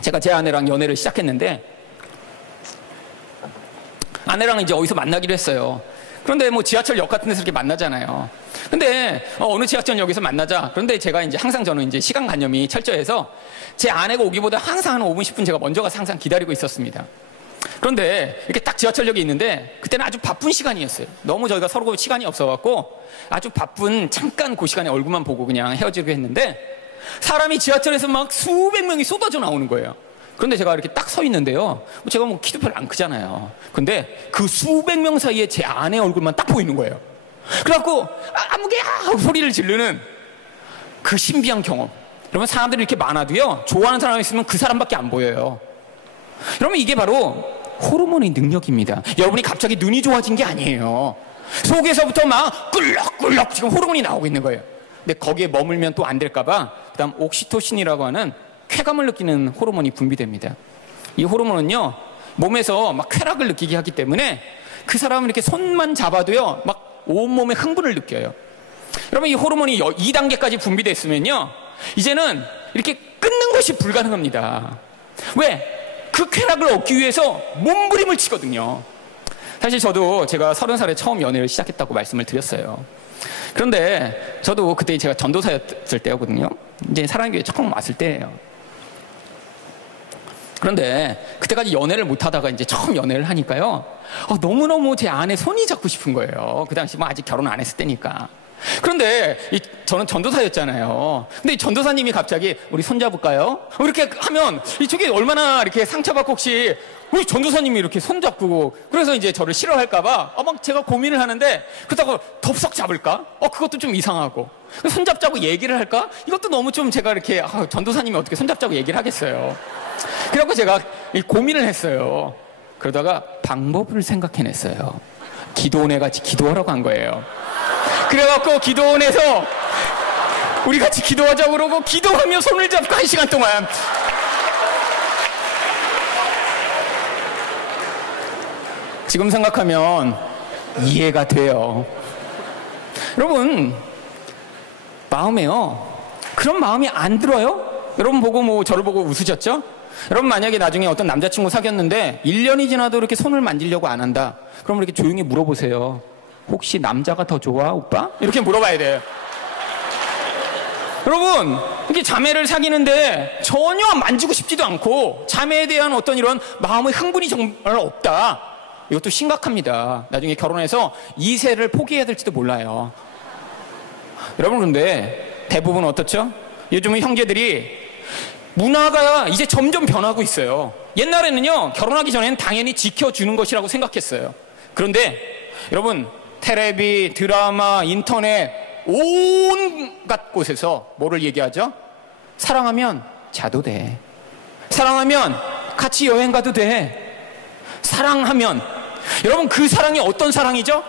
제가 제 아내랑 연애를 시작했는데 아내랑 이제 어디서 만나기로 했어요. 그런데 뭐 지하철역 같은 데서 이렇게 만나잖아요. 근데 어느 지하철역에서 만나자. 그런데 제가 이제 항상 저는 이제 시간관념이 철저해서 제 아내가 오기보다 항상 한 5분 10분 제가 먼저 가서 항상 기다리고 있었습니다. 그런데 이렇게 딱 지하철역에 있는데 그때는 아주 바쁜 시간이었어요. 너무 저희가 서로 시간이 없어갖고 아주 바쁜 잠깐 그 시간에 얼굴만 보고 그냥 헤어지기로 했는데 사람이 지하철에서 막 수백 명이 쏟아져 나오는 거예요. 그런데 제가 이렇게 딱 서 있는데요 제가 뭐 키도 별로 안 크잖아요. 근데 그 수백 명 사이에 제 아내 얼굴만 딱 보이는 거예요. 그래갖고 아무개 하고 소리를 지르는 그 신비한 경험. 여러분, 사람들이 이렇게 많아도요 좋아하는 사람이 있으면 그 사람밖에 안 보여요. 여러분, 이게 바로 호르몬의 능력입니다. 여러분이 갑자기 눈이 좋아진 게 아니에요. 속에서부터 막 꿀럭꿀럭 지금 호르몬이 나오고 있는 거예요. 근데 거기에 머물면 또 안 될까봐 그 다음 옥시토신이라고 하는 쾌감을 느끼는 호르몬이 분비됩니다. 이 호르몬은요 몸에서 막 쾌락을 느끼게 하기 때문에 그 사람은 이렇게 손만 잡아도요 막 온몸에 흥분을 느껴요. 여러분, 이 호르몬이 2단계까지 분비됐으면요 이제는 이렇게 끊는 것이 불가능합니다. 왜? 그 쾌락을 얻기 위해서 몸부림을 치거든요. 사실 저도 제가 30살에 처음 연애를 시작했다고 말씀을 드렸어요. 그런데 저도 그때 제가 전도사였을 때였거든요. 이제 사랑교회 처음 왔을 때예요. 그런데 그때까지 연애를 못 하다가 이제 처음 연애를 하니까요 너무너무 제 아내 손이 잡고 싶은 거예요. 그 당시 뭐 아직 결혼 안 했을 때니까. 그런데 저는 전도사였잖아요. 근데 이 전도사님이 갑자기 우리 손 잡을까요? 이렇게 하면 이쪽에 얼마나 이렇게 상처받고 혹시 우리 전도사님이 이렇게 손잡고, 그래서 이제 저를 싫어할까봐 막 제가 고민을 하는데, 그렇다고 덥석 잡을까? 그것도 좀 이상하고. 손잡자고 얘기를 할까? 이것도 너무 좀 제가 이렇게, 전도사님이 어떻게 손잡자고 얘기를 하겠어요. 그래갖고 제가 고민을 했어요. 그러다가 방법을 생각해냈어요. 기도원에 같이 기도하라고 한 거예요. 그래갖고 기도원에서 우리 같이 기도하자고 그러고, 기도하며 손을 잡고 1시간 동안. 지금 생각하면 이해가 돼요. 여러분, 마음에요, 그런 마음이 안 들어요? 여러분 보고 저를 보고 웃으셨죠? 여러분 만약에 나중에 어떤 남자친구 사귀었는데 1년이 지나도 이렇게 손을 만지려고 안 한다, 그럼 이렇게 조용히 물어보세요. 혹시 남자가 더 좋아, 오빠? 이렇게 물어봐야 돼요. 여러분, 이렇게 자매를 사귀는데 전혀 만지고 싶지도 않고 자매에 대한 어떤 이런 마음의 흥분이 정말 없다, 이것도 심각합니다. 나중에 결혼해서 2세를 포기해야 될지도 몰라요. 여러분, 그런데 대부분 어떻죠? 요즘은 형제들이 문화가 이제 점점 변하고 있어요. 옛날에는요, 결혼하기 전에는 당연히 지켜주는 것이라고 생각했어요. 그런데 여러분, 텔레비, 드라마, 인터넷 온갖 곳에서 뭐를 얘기하죠? 사랑하면 자도 돼. 사랑하면 같이 여행 가도 돼. 사랑하면, 여러분, 그 사랑이 어떤 사랑이죠?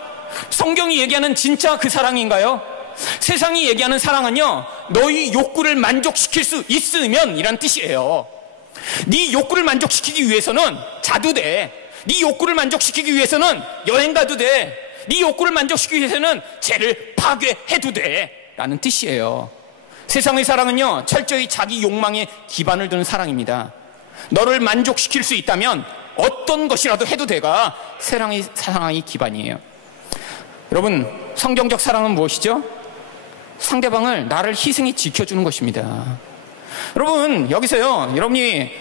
성경이 얘기하는 진짜 그 사랑인가요? 세상이 얘기하는 사랑은요, 너희 욕구를 만족시킬 수 있으면 이란 뜻이에요. 네 욕구를 만족시키기 위해서는 자도 돼. 네 욕구를 만족시키기 위해서는 여행 가도 돼. 네 욕구를 만족시키기 위해서는 죄를 파괴해도 돼, 라는 뜻이에요. 세상의 사랑은요, 철저히 자기 욕망에 기반을 두는 사랑입니다. 너를 만족시킬 수 있다면 어떤 것이라도 해도 돼가 사랑의 기반이에요. 여러분, 성경적 사랑은 무엇이죠? 상대방을, 나를 희생히 지켜주는 것입니다. 여러분, 여기서요, 여러분이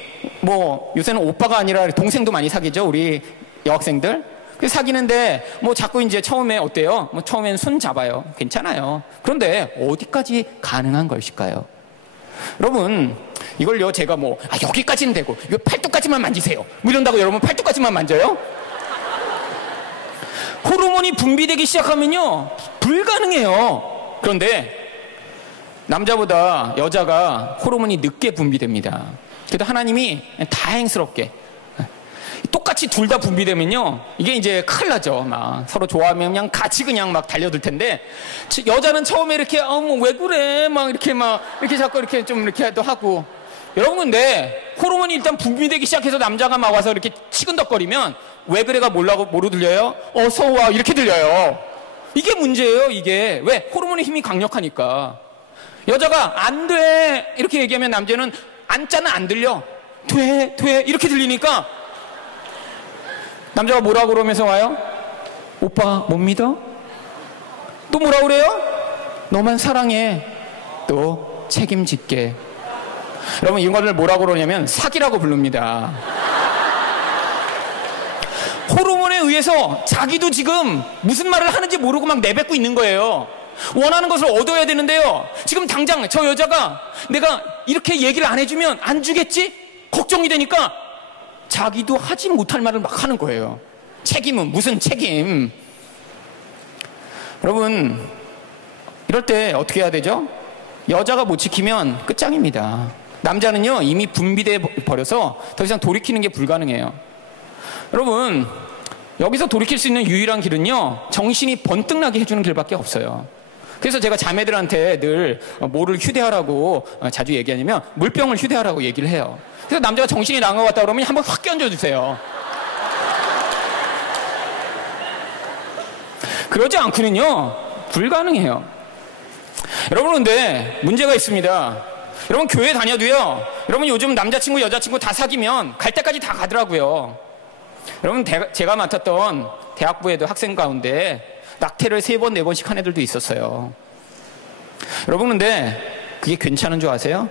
요새는 오빠가 아니라 동생도 많이 사귀죠, 우리 여학생들. 사귀는데 자꾸 이제 처음에 어때요? 처음엔 손 잡아요. 괜찮아요. 그런데 어디까지 가능한 것일까요? 여러분, 이걸요, 제가 여기까지는 되고 이거 팔뚝까지만 만지세요, 이런다고 여러분 팔뚝까지만 만져요? 호르몬이 분비되기 시작하면요, 불가능해요. 그런데 남자보다 여자가 호르몬이 늦게 분비됩니다. 그래도 하나님이 다행스럽게 똑같이 둘 다 분비되면요, 이게 이제 큰일 나죠. 서로 좋아하면 그냥 같이 그냥 달려들 텐데, 여자는 처음에 이렇게 왜 그래 이렇게 자꾸 이렇게 좀 이렇게도 하고. 여러분, 근데 호르몬이 일단 분비되기 시작해서 남자가 와서 이렇게 치근덕거리면 왜 그래가 뭐로 들려요? 어서 와, 이렇게 들려요. 이게 문제예요. 이게 왜? 호르몬의 힘이 강력하니까. 여자가 안 돼 이렇게 얘기하면 남자는 안자는 안 들려. 돼 이렇게 들리니까 남자가 뭐라고 그러면서 와요? 오빠 못 믿어? 또 뭐라고 그래요? 너만 사랑해. 또 책임질게. 여러분, 이거를 뭐라고 그러냐면 사기라고 부릅니다. 호르몬에 의해서 자기도 지금 무슨 말을 하는지 모르고 내뱉고 있는 거예요. 원하는 것을 얻어야 되는데요, 지금 당장 저 여자가 내가 이렇게 얘기를 안 해주면 안 주겠지? 걱정이 되니까 자기도 하지 못할 말을 막 하는 거예요. 책임은 무슨 책임? 여러분, 이럴 때 어떻게 해야 되죠? 여자가 못 지키면 끝장입니다. 남자는요, 이미 분비돼 버려서 더 이상 돌이키는 게 불가능해요. 여러분, 여기서 돌이킬 수 있는 유일한 길은요, 정신이 번뜩 나게 해주는 길밖에 없어요. 그래서 제가 자매들한테 늘 뭐를 휴대하라고 자주 얘기하냐면 물병을 휴대하라고 얘기를 해요. 그래서 남자가 정신이 나간 것 같다 그러면 한번 확 끼얹어주세요. 그러지 않고는요, 불가능해요. 여러분, 근데 문제가 있습니다. 여러분, 교회 다녀도요, 여러분 요즘 남자친구 여자친구 다 사귀면 갈 때까지 다 가더라고요. 여러분, 제가 맡았던 대학부에도 학생 가운데 낙태를 3번 4번씩 한 애들도 있었어요. 여러분, 근데 그게 괜찮은 줄 아세요?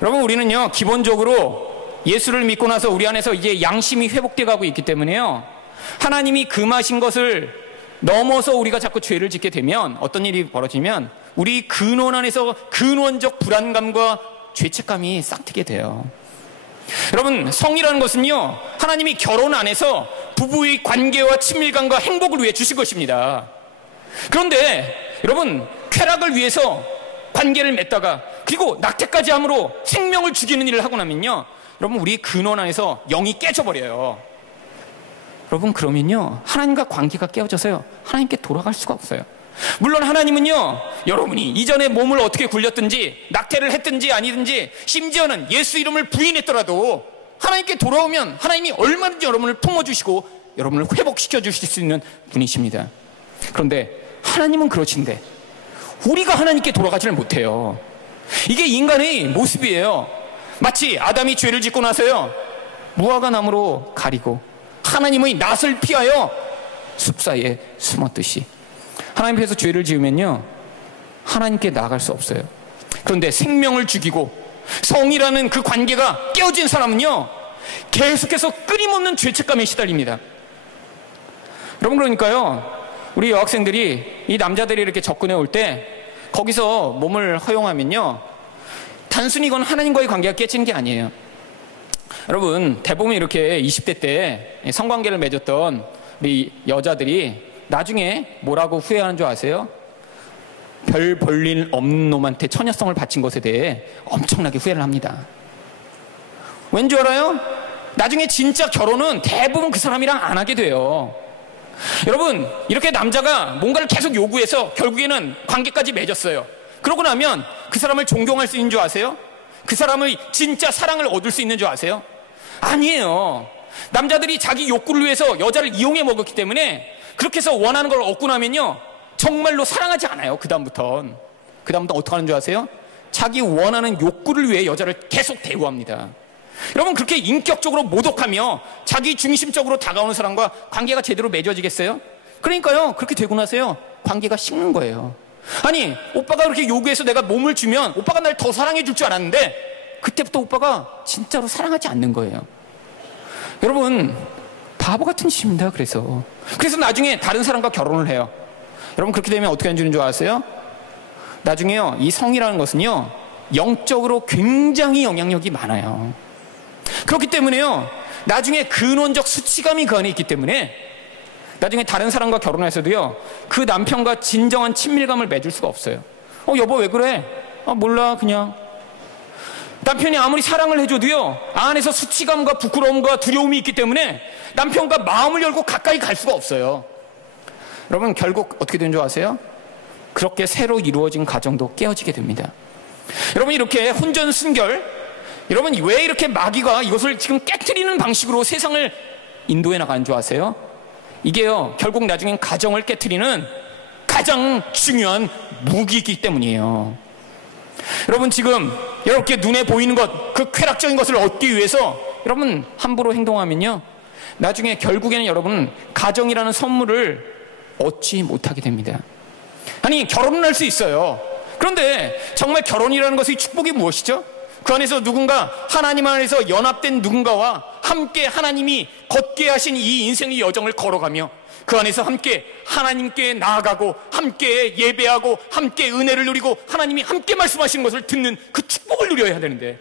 여러분, 우리는요, 기본적으로 예수를 믿고 나서 우리 안에서 이제 양심이 회복돼 가고 있기 때문에요, 하나님이 금하신 것을 넘어서 우리가 자꾸 죄를 짓게 되면 어떤 일이 벌어지면 우리 근원 안에서 근원적 불안감과 죄책감이 싹트게 돼요. 여러분, 성이라는 것은요, 하나님이 결혼 안에서 부부의 관계와 친밀감과 행복을 위해 주신 것입니다. 그런데 여러분, 쾌락을 위해서 관계를 맺다가 그리고 낙태까지 함으로 생명을 죽이는 일을 하고 나면요, 여러분, 우리 근원 안에서 영이 깨져버려요. 여러분, 그러면요, 하나님과 관계가 깨어져서요, 하나님께 돌아갈 수가 없어요. 물론 하나님은요, 여러분이 이전에 몸을 어떻게 굴렸든지 낙태를 했든지 아니든지 심지어는 예수 이름을 부인했더라도 하나님께 돌아오면 하나님이 얼마든지 여러분을 품어주시고 여러분을 회복시켜 주실 수 있는 분이십니다. 그런데 하나님은 그러신데 우리가 하나님께 돌아가지를 못해요. 이게 인간의 모습이에요. 마치 아담이 죄를 짓고 나서요, 무화과 나무로 가리고 하나님의 낯을 피하여 숲 사이에 숨었듯이 하나님 앞에서 죄를 지으면요, 하나님께 나아갈 수 없어요. 그런데 생명을 죽이고 성이라는 그 관계가 깨어진 사람은요, 계속해서 끊임없는 죄책감에 시달립니다. 여러분, 그러니까요, 우리 여학생들이 이 남자들이 이렇게 접근해 올 때 거기서 몸을 허용하면요, 단순히 이건 하나님과의 관계가 깨지는 게 아니에요. 여러분, 대부분 이렇게 20대 때 성관계를 맺었던 우리 여자들이 나중에 뭐라고 후회하는 줄 아세요? 별 볼일 없는 놈한테 처녀성을 바친 것에 대해 엄청나게 후회를 합니다. 왠지 알아요? 나중에 진짜 결혼은 대부분 그 사람이랑 안 하게 돼요. 여러분, 이렇게 남자가 뭔가를 계속 요구해서 결국에는 관계까지 맺었어요. 그러고 나면 그 사람을 존경할 수 있는 줄 아세요? 그 사람의 진짜 사랑을 얻을 수 있는 줄 아세요? 아니에요. 남자들이 자기 욕구를 위해서 여자를 이용해 먹었기 때문에 그렇게 해서 원하는 걸 얻고 나면요, 정말로 사랑하지 않아요. 그 다음부터 어떻게 하는 줄 아세요? 자기 원하는 욕구를 위해 여자를 계속 대우합니다. 여러분, 그렇게 인격적으로 모독하며 자기 중심적으로 다가오는 사람과 관계가 제대로 맺어지겠어요? 그러니까요, 그렇게 되고 나서요, 관계가 식는 거예요. 아니, 오빠가 그렇게 요구해서 내가 몸을 주면 오빠가 날 더 사랑해 줄 줄 알았는데 그때부터 오빠가 진짜로 사랑하지 않는 거예요. 여러분, 바보 같은 짓입니다. 그래서 나중에 다른 사람과 결혼을 해요. 여러분, 그렇게 되면 어떻게 해주는 줄 아세요? 나중에요, 이 성이라는 것은요, 영적으로 굉장히 영향력이 많아요. 그렇기 때문에요, 나중에 근원적 수치감이 그 안에 있기 때문에 나중에 다른 사람과 결혼해서도요, 그 남편과 진정한 친밀감을 맺을 수가 없어요. 여보 왜 그래? 몰라, 그냥. 남편이 아무리 사랑을 해줘도요, 안에서 수치감과 부끄러움과 두려움이 있기 때문에 남편과 마음을 열고 가까이 갈 수가 없어요. 여러분, 결국 어떻게 되는 줄 아세요? 그렇게 새로 이루어진 가정도 깨어지게 됩니다. 여러분, 이렇게 혼전순결, 여러분 왜 이렇게 마귀가 이것을 지금 깨트리는 방식으로 세상을 인도해 나가는 줄 아세요? 이게요, 결국 나중엔 가정을 깨트리는 가장 중요한 무기이기 때문이에요. 여러분, 지금 이렇게 눈에 보이는 것, 그 쾌락적인 것을 얻기 위해서 여러분 함부로 행동하면요, 나중에 결국에는 여러분 가정이라는 선물을 얻지 못하게 됩니다. 아니, 결혼은 할 수 있어요. 그런데 정말 결혼이라는 것의 축복이 무엇이죠? 그 안에서 누군가, 하나님 안에서 연합된 누군가와 함께 하나님이 걷게 하신 이 인생의 여정을 걸어가며 그 안에서 함께 하나님께 나아가고 함께 예배하고 함께 은혜를 누리고 하나님이 함께 말씀하시는 것을 듣는 그 축복을 누려야 되는데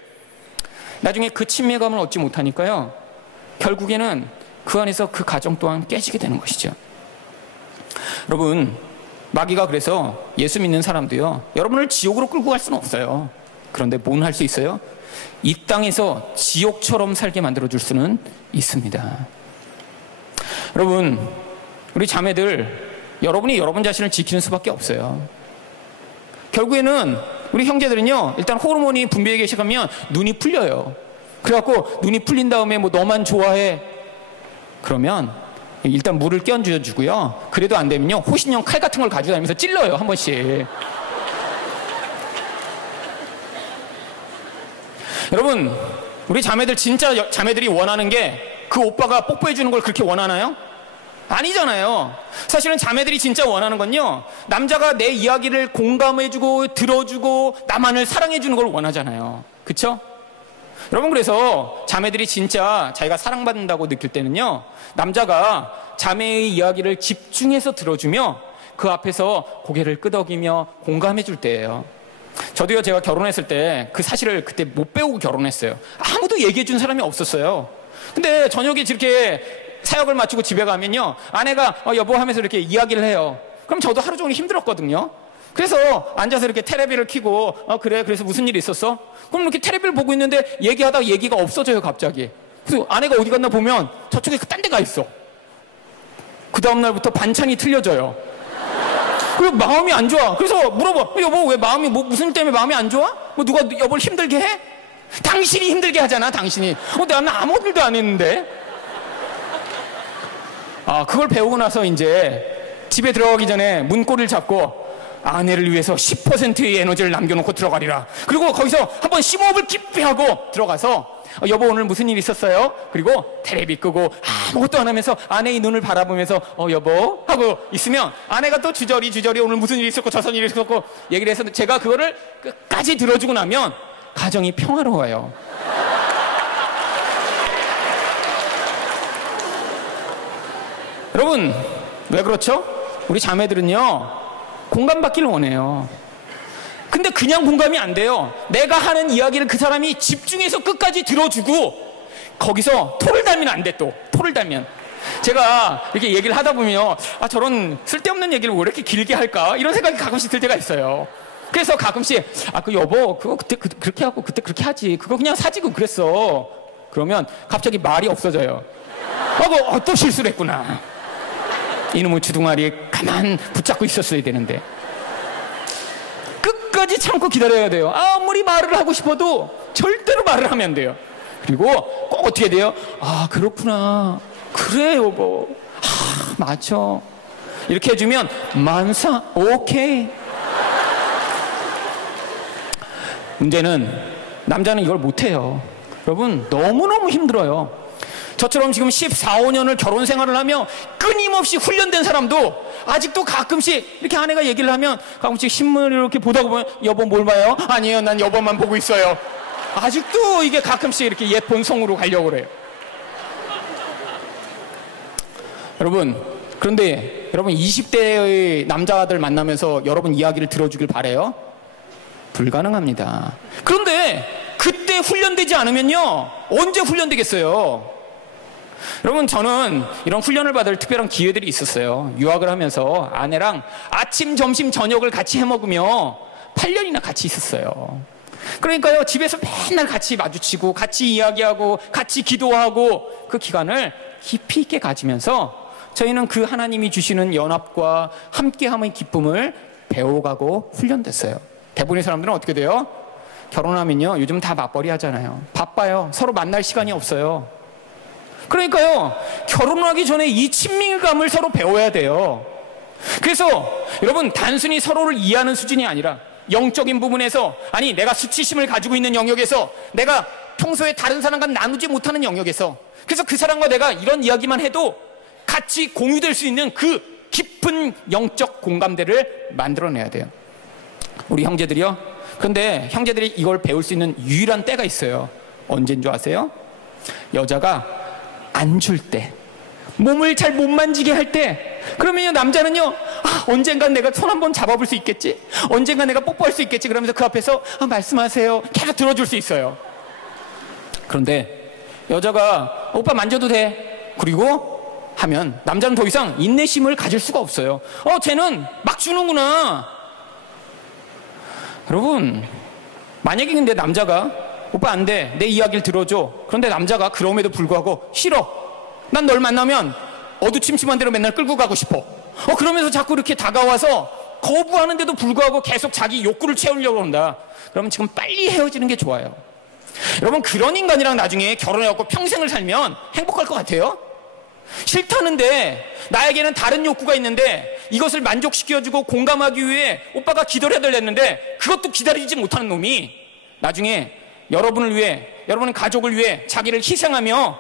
나중에 그 친밀감을 얻지 못하니까요, 결국에는 그 안에서 그 가정 또한 깨지게 되는 것이죠. 여러분, 마귀가 그래서 예수 믿는 사람도요, 여러분을 지옥으로 끌고 갈 수는 없어요. 그런데 뭔 할 수 있어요? 이 땅에서 지옥처럼 살게 만들어줄 수는 있습니다. 여러분, 우리 자매들, 여러분이 여러분 자신을 지키는 수밖에 없어요. 결국에는 우리 형제들은요, 일단 호르몬이 분비하기 시작하면 눈이 풀려요. 그래갖고 눈이 풀린 다음에 뭐 너만 좋아해, 그러면 일단 물을 끼얹어주고요, 그래도 안 되면요, 호신용 칼 같은 걸 가지고 다니면서 찔러요, 한 번씩. 여러분, 우리 자매들, 진짜 자매들이 원하는 게 그 오빠가 뽀뽀해주는 걸 그렇게 원하나요? 아니잖아요. 사실은 자매들이 진짜 원하는 건요, 남자가 내 이야기를 공감해주고 들어주고 나만을 사랑해주는 걸 원하잖아요. 그쵸? 여러분, 그래서 자매들이 진짜 자기가 사랑받는다고 느낄 때는요, 남자가 자매의 이야기를 집중해서 들어주며 그 앞에서 고개를 끄덕이며 공감해줄 때예요. 저도요, 제가 결혼했을 때 그 사실을 그때 못 배우고 결혼했어요. 아무도 얘기해 준 사람이 없었어요. 근데 저녁에 이렇게 사역을 마치고 집에 가면요, 아내가 여보 하면서 이렇게 이야기를 해요. 그럼 저도 하루 종일 힘들었거든요. 그래서 앉아서 이렇게 테레비를 켜고 그래, 그래서 무슨 일이 있었어? 그럼 이렇게 테레비를 보고 있는데 얘기하다가 얘기가 없어져요, 갑자기. 그래서 아내가 어디 갔나 보면 저쪽에 딴 데 가 있어. 그 다음날부터 반찬이 틀려져요. 그리고 마음이 안 좋아. 그래서 물어봐. 여보, 왜 마음이, 무슨 일 때문에 마음이 안 좋아? 누가 여보를 힘들게 해? 당신이 힘들게 하잖아, 당신이. 나는 아무 일도 안 했는데. 그걸 배우고 나서 이제 집에 들어가기 전에 문고리를 잡고 아내를 위해서 10%의 에너지를 남겨놓고 들어가리라. 그리고 거기서 한번 심호흡을 깊이 하고 들어가서 여보, 오늘 무슨 일 있었어요? 그리고 테레비 끄고 아무것도 안 하면서 아내의 눈을 바라보면서 여보 하고 있으면 아내가 또 주저리 오늘 무슨 일이 있었고 저선 일이 있었고 얘기를 해서 제가 그거를 끝까지 들어주고 나면 가정이 평화로워요. 여러분, 왜 그렇죠? 우리 자매들은요, 공감받기를 원해요. 근데 그냥 공감이 안 돼요. 내가 하는 이야기를 그 사람이 집중해서 끝까지 들어주고 거기서 토를 달면 안 돼. 또 토를 달면 제가 이렇게 얘기를 하다 보면요, 저런 쓸데없는 얘기를 왜 이렇게 길게 할까 이런 생각이 가끔씩 들 때가 있어요. 그래서 가끔씩 그 여보 그거 그때 그렇게 하고 그때 그렇게 하지, 그거 그냥 사지고 그랬어. 그러면 갑자기 말이 없어져요. 또 실수를 했구나. 이놈의 주둥아리 가만 붙잡고 있었어야 되는데. 끝까지 참고 기다려야 돼요. 아무리 말을 하고 싶어도 절대로 말을 하면 안 돼요. 그리고 꼭 어떻게 돼요? 그렇구나. 그래 여보. 맞아. 이렇게 해주면 만사 오케이. 문제는 남자는 이걸 못해요. 여러분, 너무너무 힘들어요. 저처럼 지금 14, 15년을 결혼 생활을 하며 끊임없이 훈련된 사람도 아직도 가끔씩 이렇게 아내가 얘기를 하면 가끔씩 신문을 이렇게 보다 보면 여보 뭘 봐요? 아니에요, 난 여보만 보고 있어요. 아직도 이게 가끔씩 이렇게 옛 본성으로 가려고 그래요. 여러분, 그런데 여러분 20대의 남자들 만나면서 여러분 이야기를 들어주길 바래요? 불가능합니다. 그런데 그때 훈련되지 않으면요, 언제 훈련되겠어요? 여러분, 저는 이런 훈련을 받을 특별한 기회들이 있었어요. 유학을 하면서 아내랑 아침, 점심, 저녁을 같이 해먹으며 8년이나 같이 있었어요. 그러니까요, 집에서 맨날 같이 마주치고 같이 이야기하고 같이 기도하고 그 기간을 깊이 있게 가지면서 저희는 그 하나님이 주시는 연합과 함께함의 기쁨을 배워가고 훈련됐어요. 대부분의 사람들은 어떻게 돼요? 결혼하면요, 요즘 다 맞벌이 하잖아요. 바빠요. 서로 만날 시간이 없어요. 그러니까요, 결혼하기 전에 이 친밀감을 서로 배워야 돼요. 그래서 여러분, 단순히 서로를 이해하는 수준이 아니라 영적인 부분에서, 아니 내가 수치심을 가지고 있는 영역에서, 내가 평소에 다른 사람과 나누지 못하는 영역에서, 그래서 그 사람과 내가 이런 이야기만 해도 같이 공유될 수 있는 그 깊은 영적 공감대를 만들어내야 돼요. 우리 형제들이요, 그런데 형제들이 이걸 배울 수 있는 유일한 때가 있어요. 언제인 줄 아세요? 여자가 안줄 때, 몸을 잘 못 만지게 할 때, 그러면요, 남자는요, 언젠간 내가 손 한번 잡아볼 수 있겠지, 언젠간 내가 뽀뽀할 수 있겠지, 그러면서 그 앞에서 말씀하세요 계속 들어줄 수 있어요. 그런데 여자가 오빠 만져도 돼, 그리고 하면 남자는 더 이상 인내심을 가질 수가 없어요. 쟤는 막 주는구나. 여러분, 만약에 근데 남자가 오빠 안 돼, 내 이야기를 들어줘. 그런데 남자가 그럼에도 불구하고 싫어, 난 널 만나면 어두침침한 대로 맨날 끌고 가고 싶어, 그러면서 자꾸 이렇게 다가와서 거부하는데도 불구하고 계속 자기 욕구를 채우려고 한다. 그러면 지금 빨리 헤어지는 게 좋아요. 여러분, 그런 인간이랑 나중에 결혼해갖고 평생을 살면 행복할 것 같아요? 싫다는데, 나에게는 다른 욕구가 있는데 이것을 만족시켜주고 공감하기 위해 오빠가 기도를 해달랬는데 그것도 기다리지 못하는 놈이 나중에 여러분을 위해, 여러분의 가족을 위해 자기를 희생하며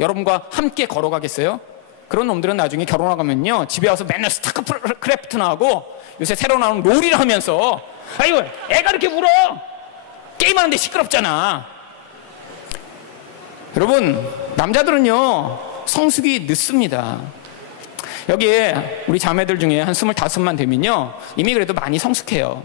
여러분과 함께 걸어가겠어요? 그런 놈들은 나중에 결혼하면요, 집에 와서 맨날 스타크래프트나 하고 요새 새로 나온 롤이를 하면서, 아이고 애가 이렇게 울어, 게임하는데 시끄럽잖아. 여러분, 남자들은요 성숙이 늦습니다. 여기에 우리 자매들 중에 한 25만 되면요 이미 그래도 많이 성숙해요.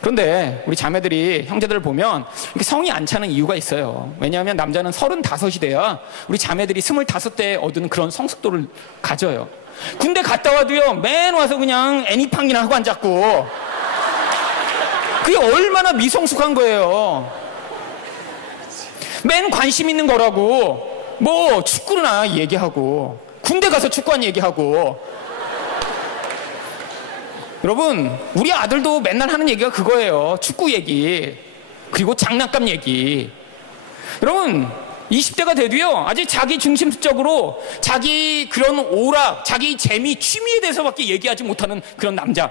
그런데 우리 자매들이 형제들을 보면 이렇게 성이 안 차는 이유가 있어요. 왜냐하면 남자는 35이 돼야 우리 자매들이 25대에 얻은 그런 성숙도를 가져요. 군대 갔다 와도요, 맨 와서 그냥 애니팡이나 하고 앉았고, 그게 얼마나 미성숙한 거예요. 맨 관심 있는 거라고 뭐 축구나 얘기하고, 군대 가서 축구한 얘기하고. 여러분, 우리 아들도 맨날 하는 얘기가 그거예요. 축구 얘기, 그리고 장난감 얘기. 여러분, 20대가 돼도요, 아직 자기 중심적으로 자기 그런 오락, 자기 재미, 취미에 대해서밖에 얘기하지 못하는 그런 남자.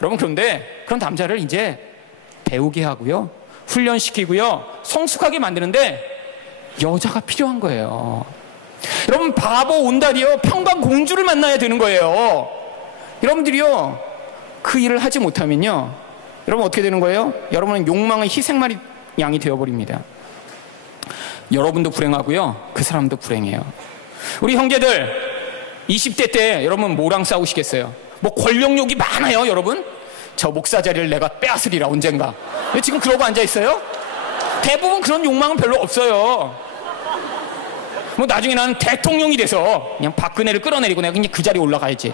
여러분, 그런데 그런 남자를 이제 배우게 하고요, 훈련시키고요, 성숙하게 만드는데 여자가 필요한 거예요. 여러분, 바보 온달이요, 평강 공주를 만나야 되는 거예요. 여러분들이요, 그 일을 하지 못하면요, 여러분 어떻게 되는 거예요? 여러분은 욕망의 희생마리 양이 되어버립니다. 여러분도 불행하고요, 그 사람도 불행해요. 우리 형제들 20대 때 여러분 뭐랑 싸우시겠어요? 뭐 권력욕이 많아요. 여러분, 저 목사 자리를 내가 빼앗으리라 언젠가. 왜 지금 그러고 앉아있어요? 대부분 그런 욕망은 별로 없어요. 뭐 나중에 나는 대통령이 돼서 그냥 박근혜를 끌어내리고 내가 그냥 그 자리에 올라가야지.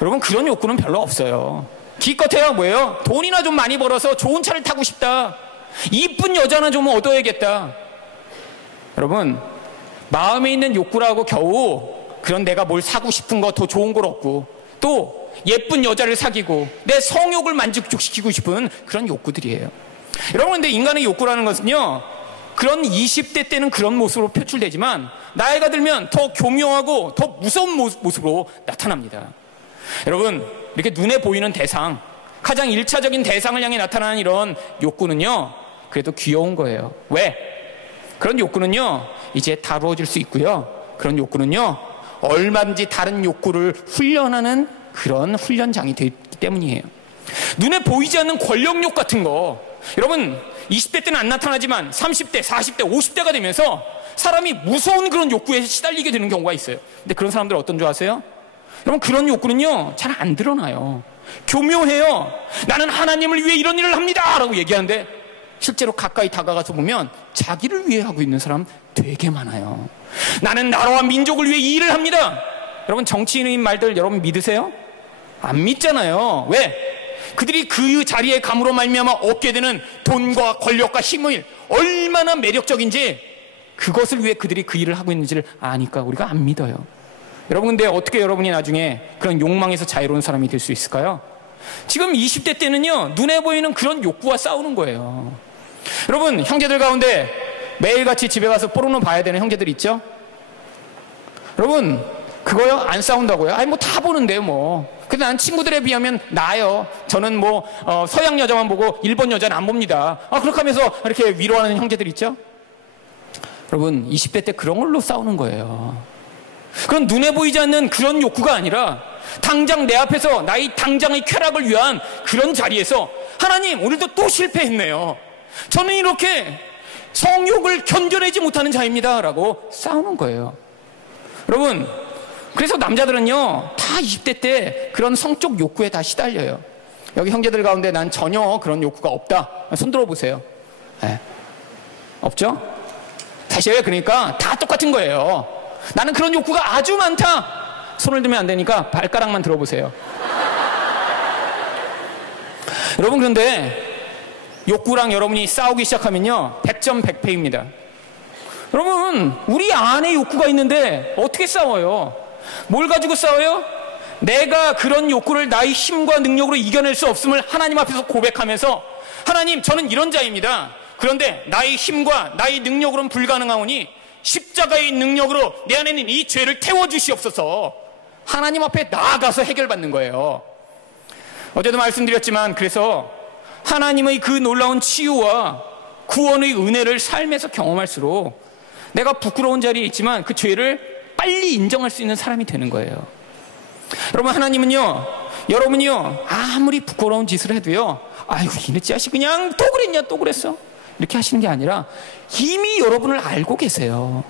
여러분, 그런 욕구는 별로 없어요. 기껏해야 뭐예요? 돈이나 좀 많이 벌어서 좋은 차를 타고 싶다, 이쁜 여자나 좀 얻어야겠다. 여러분, 마음에 있는 욕구라고 겨우 그런 내가 뭘 사고 싶은 거, 더 좋은 걸 얻고, 또 예쁜 여자를 사귀고 내 성욕을 만족시키고 싶은 그런 욕구들이에요. 여러분, 근데 인간의 욕구라는 것은요, 그런 20대 때는 그런 모습으로 표출되지만 나이가 들면 더 교묘하고 더 무서운 모습으로 나타납니다. 여러분, 이렇게 눈에 보이는 대상, 가장 1차적인 대상을 향해 나타나는 이런 욕구는요, 그래도 귀여운 거예요. 왜? 그런 욕구는요, 이제 다루어질 수 있고요, 그런 욕구는요, 얼마든지 다른 욕구를 훈련하는 그런 훈련장이 되기 때문이에요. 눈에 보이지 않는 권력욕 같은 거, 여러분 20대 때는 안 나타나지만 30대, 40대, 50대가 되면서 사람이 무서운 그런 욕구에 시달리게 되는 경우가 있어요. 근데 그런 사람들 어떤 줄 아세요? 여러분, 그런 욕구는요, 잘 안 드러나요. 교묘해요. 나는 하나님을 위해 이런 일을 합니다 라고 얘기하는데 실제로 가까이 다가가서 보면 자기를 위해 하고 있는 사람 되게 많아요. 나는 나라와 민족을 위해 이 일을 합니다. 여러분, 정치인의 말들 여러분 믿으세요? 안 믿잖아요. 왜? 그들이 그 자리에 감으로 말미암아 얻게 되는 돈과 권력과 힘을 얼마나 매력적인지, 그것을 위해 그들이 그 일을 하고 있는지를 아니까 우리가 안 믿어요. 여러분, 근데 어떻게 여러분이 나중에 그런 욕망에서 자유로운 사람이 될 수 있을까요? 지금 20대 때는요, 눈에 보이는 그런 욕구와 싸우는 거예요. 여러분, 형제들 가운데 매일같이 집에 가서 포르노 봐야 되는 형제들 있죠? 여러분, 그거요? 안 싸운다고요? 아니, 뭐 다 보는데요, 뭐. 근데 난 친구들에 비하면 나아요. 저는 뭐 서양 여자만 보고 일본 여자는 안 봅니다. 그렇게 하면서 이렇게 위로하는 형제들 있죠? 여러분, 20대 때 그런 걸로 싸우는 거예요. 그건 눈에 보이지 않는 그런 욕구가 아니라 당장 내 앞에서 나의 당장의 쾌락을 위한 그런 자리에서 하나님, 오늘도 또 실패했네요. 저는 이렇게 성욕을 견뎌내지 못하는 자입니다 라고 싸우는 거예요. 여러분, 그래서 남자들은요, 다 20대 때 그런 성적 욕구에 다 시달려요. 여기 형제들 가운데 난 전혀 그런 욕구가 없다, 손 들어보세요. 네. 없죠? 사실 그러니까 다 똑같은 거예요. 나는 그런 욕구가 아주 많다, 손을 들면 안 되니까 발가락만 들어보세요. 여러분, 그런데 욕구랑 여러분이 싸우기 시작하면요, 100점 100패입니다. 여러분, 우리 안에 욕구가 있는데 어떻게 싸워요? 뭘 가지고 싸워요? 내가 그런 욕구를 나의 힘과 능력으로 이겨낼 수 없음을 하나님 앞에서 고백하면서, 하나님, 저는 이런 자입니다. 그런데 나의 힘과 나의 능력으로는 불가능하오니 십자가의 능력으로 내 안에 있는 이 죄를 태워주시옵소서. 하나님 앞에 나아가서 해결받는 거예요. 어제도 말씀드렸지만, 그래서 하나님의 그 놀라운 치유와 구원의 은혜를 삶에서 경험할수록 내가 부끄러운 자리에 있지만 그 죄를 빨리 인정할 수 있는 사람이 되는 거예요. 여러분, 하나님은요, 여러분이요, 아무리 부끄러운 짓을 해도요, 아이고 이네 자식 그냥 또 그랬냐 또 그랬어, 이렇게 하시는 게 아니라 이미 여러분을 알고 계세요.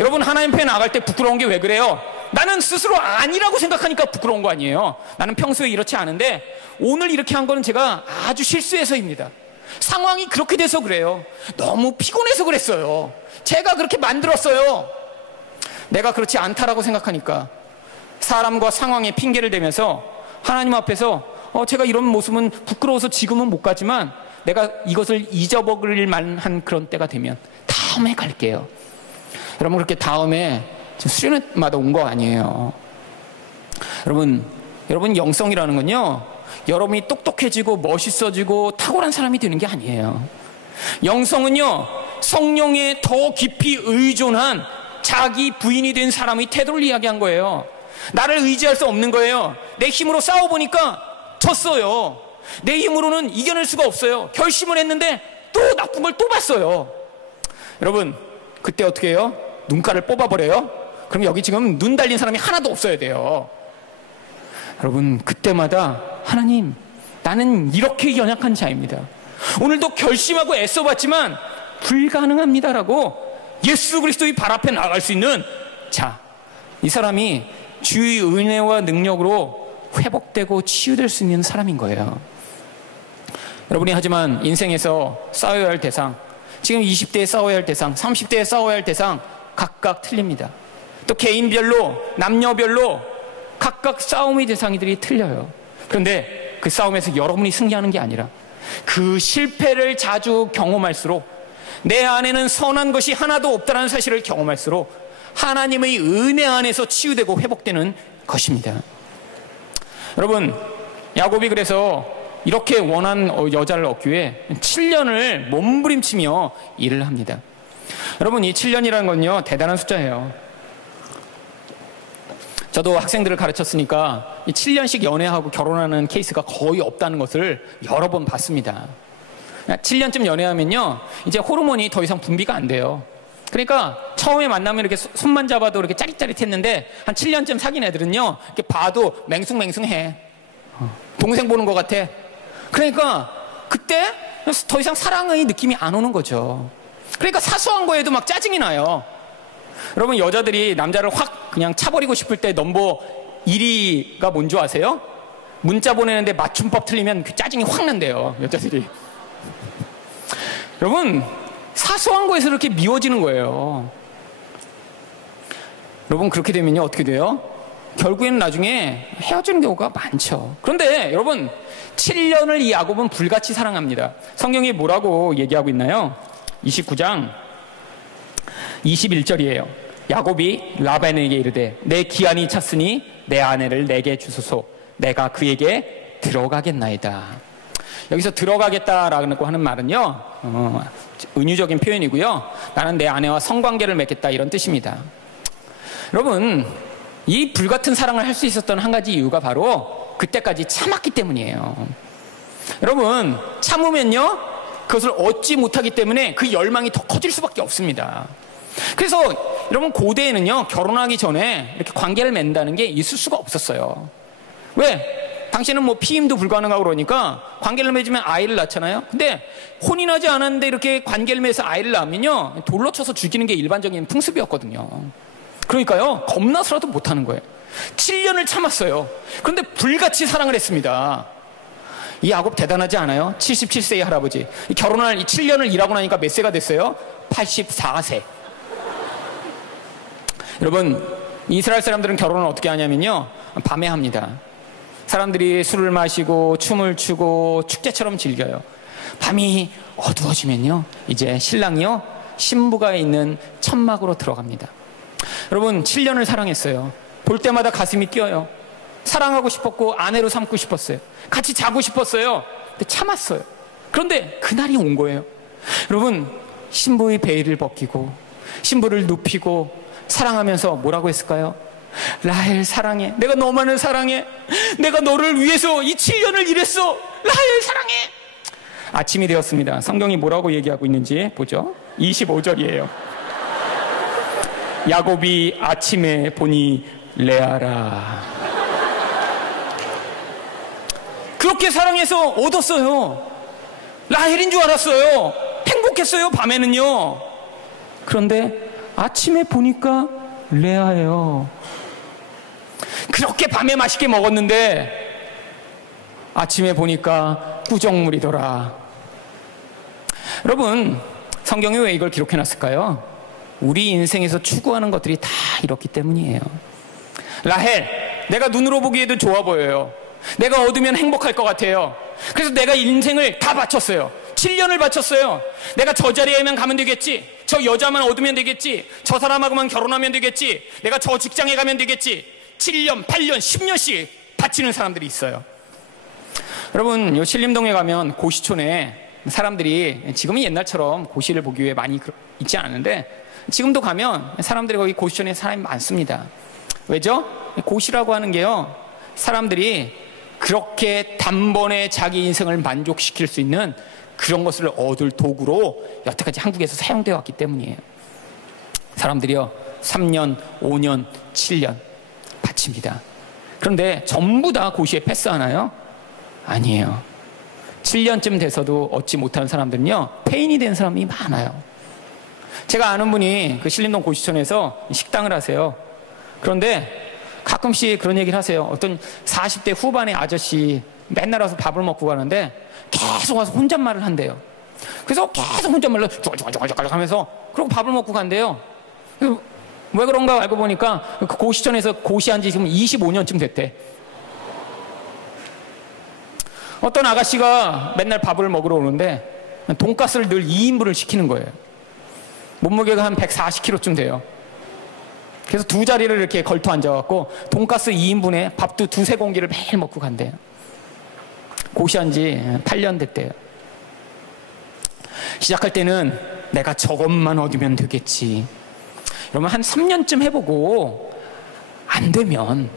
여러분, 하나님 앞에 나갈 때 부끄러운 게 왜 그래요? 나는 스스로 아니라고 생각하니까 부끄러운 거 아니에요. 나는 평소에 이렇지 않은데 오늘 이렇게 한 거는 제가 아주 실수해서입니다. 상황이 그렇게 돼서 그래요. 너무 피곤해서 그랬어요. 제가 그렇게 만들었어요. 내가 그렇지 않다라고 생각하니까 사람과 상황에 핑계를 대면서 하나님 앞에서 제가 이런 모습은 부끄러워서 지금은 못 가지만 내가 이것을 잊어버릴 만한 그런 때가 되면 다음에 갈게요. 여러분, 그렇게 다음에 수련회마다 온 거 아니에요. 여러분 영성이라는 건요, 여러분이 똑똑해지고 멋있어지고 탁월한 사람이 되는 게 아니에요. 영성은요, 성령에 더 깊이 의존한 자기 부인이 된 사람의 태도를 이야기한 거예요. 나를 의지할 수 없는 거예요. 내 힘으로 싸워보니까 졌어요. 내 힘으로는 이겨낼 수가 없어요. 결심을 했는데 또 나쁜 걸 또 봤어요. 여러분, 그때 어떻게 해요? 눈가를 뽑아버려요? 그럼 여기 지금 눈 달린 사람이 하나도 없어야 돼요. 여러분, 그때마다 하나님, 나는 이렇게 연약한 자입니다. 오늘도 결심하고 애써봤지만 불가능합니다라고 예수 그리스도의 발 앞에 나갈 수 있는 자, 이 사람이 주의 은혜와 능력으로 회복되고 치유될 수 있는 사람인 거예요. 여러분이 하지만 인생에서 싸워야 할 대상, 지금 20대에 싸워야 할 대상, 30대에 싸워야 할 대상 각각 틀립니다. 또 개인별로, 남녀별로 각각 싸움의 대상들이 틀려요. 그런데 그 싸움에서 여러분이 승리하는 게 아니라 그 실패를 자주 경험할수록 내 안에는 선한 것이 하나도 없다는 사실을 경험할수록 하나님의 은혜 안에서 치유되고 회복되는 것입니다. 여러분, 야곱이 그래서 이렇게 원한 여자를 얻기 위해 7년을 몸부림치며 일을 합니다. 여러분, 이 7년이라는 건요, 대단한 숫자예요. 저도 학생들을 가르쳤으니까 이 7년씩 연애하고 결혼하는 케이스가 거의 없다는 것을 여러 번 봤습니다. 7년쯤 연애하면요, 이제 호르몬이 더 이상 분비가 안 돼요. 그러니까 처음에 만나면 이렇게 손만 잡아도 이렇게 짜릿짜릿했는데 한 7년쯤 사귄 애들은요, 이렇게 봐도 맹숭맹숭해. 동생 보는 것 같아. 그러니까 그때 더 이상 사랑의 느낌이 안 오는 거죠. 그러니까 사소한 거에도 막 짜증이 나요. 여러분, 여자들이 남자를 확 그냥 차버리고 싶을 때 넘버 1위가 뭔지 아세요? 문자 보내는데 맞춤법 틀리면 그 짜증이 확 난대요, 여자들이. 여러분, 사소한 거에서 이렇게 미워지는 거예요. 여러분, 그렇게 되면요, 어떻게 돼요? 결국에는 나중에 헤어지는 경우가 많죠. 그런데 여러분, 7년을 이 야곱은 불같이 사랑합니다. 성경이 뭐라고 얘기하고 있나요? 29장 21절이에요. 야곱이 라반에게 이르되 내 기한이 찼으니 내 아내를 내게 주소서. 내가 그에게 들어가겠나이다. 여기서 들어가겠다라고 하는 말은요, 은유적인 표현이고요, 나는 내 아내와 성관계를 맺겠다, 이런 뜻입니다. 여러분, 이 불같은 사랑을 할 수 있었던 한 가지 이유가 바로 그때까지 참았기 때문이에요. 여러분, 참으면요, 그것을 얻지 못하기 때문에 그 열망이 더 커질 수밖에 없습니다. 그래서 여러분, 고대에는요, 결혼하기 전에 이렇게 관계를 맺는다는 게 있을 수가 없었어요. 왜? 당신은 뭐 피임도 불가능하고 그러니까 관계를 맺으면 아이를 낳잖아요. 근데 혼인하지 않았는데 이렇게 관계를 맺어서 아이를 낳으면요, 돌로 쳐서 죽이는 게 일반적인 풍습이었거든요. 그러니까요, 겁나서라도 못하는 거예요. 7년을 참았어요. 그런데 불같이 사랑을 했습니다. 이 야곱 대단하지 않아요? 77세의 할아버지. 결혼할 이 7년을 일하고 나니까 몇 세가 됐어요? 84세. 여러분, 이스라엘 사람들은 결혼을 어떻게 하냐면요, 밤에 합니다. 사람들이 술을 마시고 춤을 추고 축제처럼 즐겨요. 밤이 어두워지면요, 이제 신랑이요, 신부가 있는 천막으로 들어갑니다. 여러분, 7년을 사랑했어요. 볼 때마다 가슴이 뛰어요. 사랑하고 싶었고 아내로 삼고 싶었어요. 같이 자고 싶었어요. 근데 참았어요. 그런데 그날이 온 거예요. 여러분, 신부의 베일을 벗기고 신부를 눕히고 사랑하면서 뭐라고 했을까요? 라헬 사랑해. 내가 너만을 사랑해. 내가 너를 위해서 이 7년을 일했어. 라헬 사랑해. 아침이 되었습니다. 성경이 뭐라고 얘기하고 있는지 보죠. 25절이에요. 야곱이 아침에 보니 레아라. 그렇게 사랑해서 얻었어요. 라헬인 줄 알았어요. 행복했어요, 밤에는요. 그런데 아침에 보니까 레아예요. 그렇게 밤에 맛있게 먹었는데 아침에 보니까 구정물이더라. 여러분, 성경이 왜 이걸 기록해놨을까요? 우리 인생에서 추구하는 것들이 다 이렇기 때문이에요. 라헬, 내가 눈으로 보기에도 좋아 보여요. 내가 얻으면 행복할 것 같아요. 그래서 내가 인생을 다 바쳤어요. 7년을 바쳤어요. 내가 저 자리에만 가면 되겠지. 저 여자만 얻으면 되겠지. 저 사람하고만 결혼하면 되겠지. 내가 저 직장에 가면 되겠지. 7년, 8년, 10년씩 바치는 사람들이 있어요. 여러분, 요 신림동에 가면 고시촌에 사람들이, 지금은 옛날처럼 고시를 보기 위해 많이 있지 않은데 지금도 가면 사람들이 거기 고시촌에 사람이 많습니다. 왜죠? 고시라고 하는 게요, 사람들이 그렇게 단번에 자기 인생을 만족시킬 수 있는 그런 것을 얻을 도구로 여태까지 한국에서 사용되어 왔기 때문이에요. 사람들이요 3년, 5년, 7년 바칩니다. 그런데 전부 다 고시에 패스하나요? 아니에요. 7년쯤 돼서도 얻지 못하는 사람들은요 폐인이 된 사람이 많아요. 제가 아는 분이 그 신림동 고시촌에서 식당을 하세요. 그런데 가끔씩 그런 얘기를 하세요. 어떤 40대 후반의 아저씨 맨날 와서 밥을 먹고 가는데 계속 와서 혼잣말을 한대요. 그래서 계속 혼잣말로 쭈글쭈글쭈글 하면서 그러고 밥을 먹고 간대요. 왜 그런가 알고 보니까 그 고시촌에서 고시한 지 지금 25년쯤 됐대. 어떤 아가씨가 맨날 밥을 먹으러 오는데 돈가스를 늘 2인분을 시키는 거예요. 몸무게가 한 140kg쯤 돼요. 그래서 두 자리를 이렇게 걸터 앉아갖고 돈가스 2인분에 밥도 2-3공기를 매일 먹고 간대요. 고시한 지 8년 됐대요. 시작할 때는 내가 저것만 얻으면 되겠지. 그러면 한 3년쯤 해보고 안 되면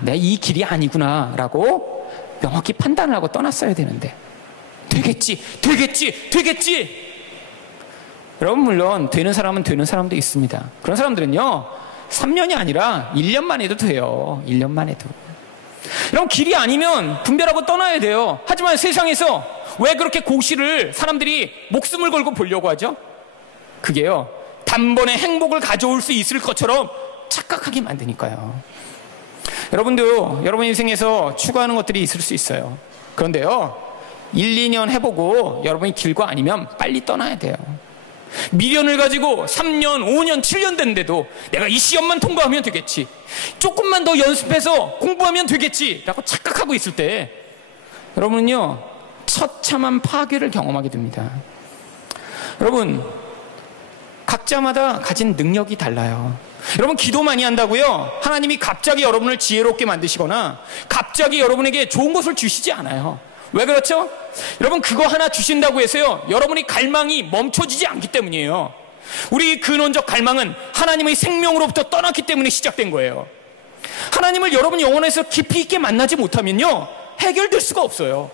내 이 길이 아니구나 라고 명확히 판단을 하고 떠났어야 되는데 되겠지. 여러분, 물론 되는 사람은 되는 사람도 있습니다. 그런 사람들은요 3년이 아니라 1년만 해도 돼요. 1년만 해도. 여러분, 길이 아니면 분별하고 떠나야 돼요. 하지만 세상에서 왜 그렇게 고시를 사람들이 목숨을 걸고 보려고 하죠? 그게요 단번에 행복을 가져올 수 있을 것처럼 착각하게 만드니까요. 여러분도 여러분 인생에서 추구하는 것들이 있을 수 있어요. 그런데요 1-2년 해보고 여러분이 길고 아니면 빨리 떠나야 돼요. 미련을 가지고 3년, 5년, 7년 됐는데도 내가 이 시험만 통과하면 되겠지, 조금만 더 연습해서 공부하면 되겠지 라고 착각하고 있을 때 여러분은요 처참한 파괴를 경험하게 됩니다. 여러분, 각자마다 가진 능력이 달라요. 여러분, 기도 많이 한다고요 하나님이 갑자기 여러분을 지혜롭게 만드시거나 갑자기 여러분에게 좋은 것을 주시지 않아요. 왜 그렇죠? 여러분, 그거 하나 주신다고 해서요 여러분의 갈망이 멈춰지지 않기 때문이에요. 우리 근원적 갈망은 하나님의 생명으로부터 떠났기 때문에 시작된 거예요. 하나님을 여러분 영혼에서 깊이 있게 만나지 못하면요 해결될 수가 없어요.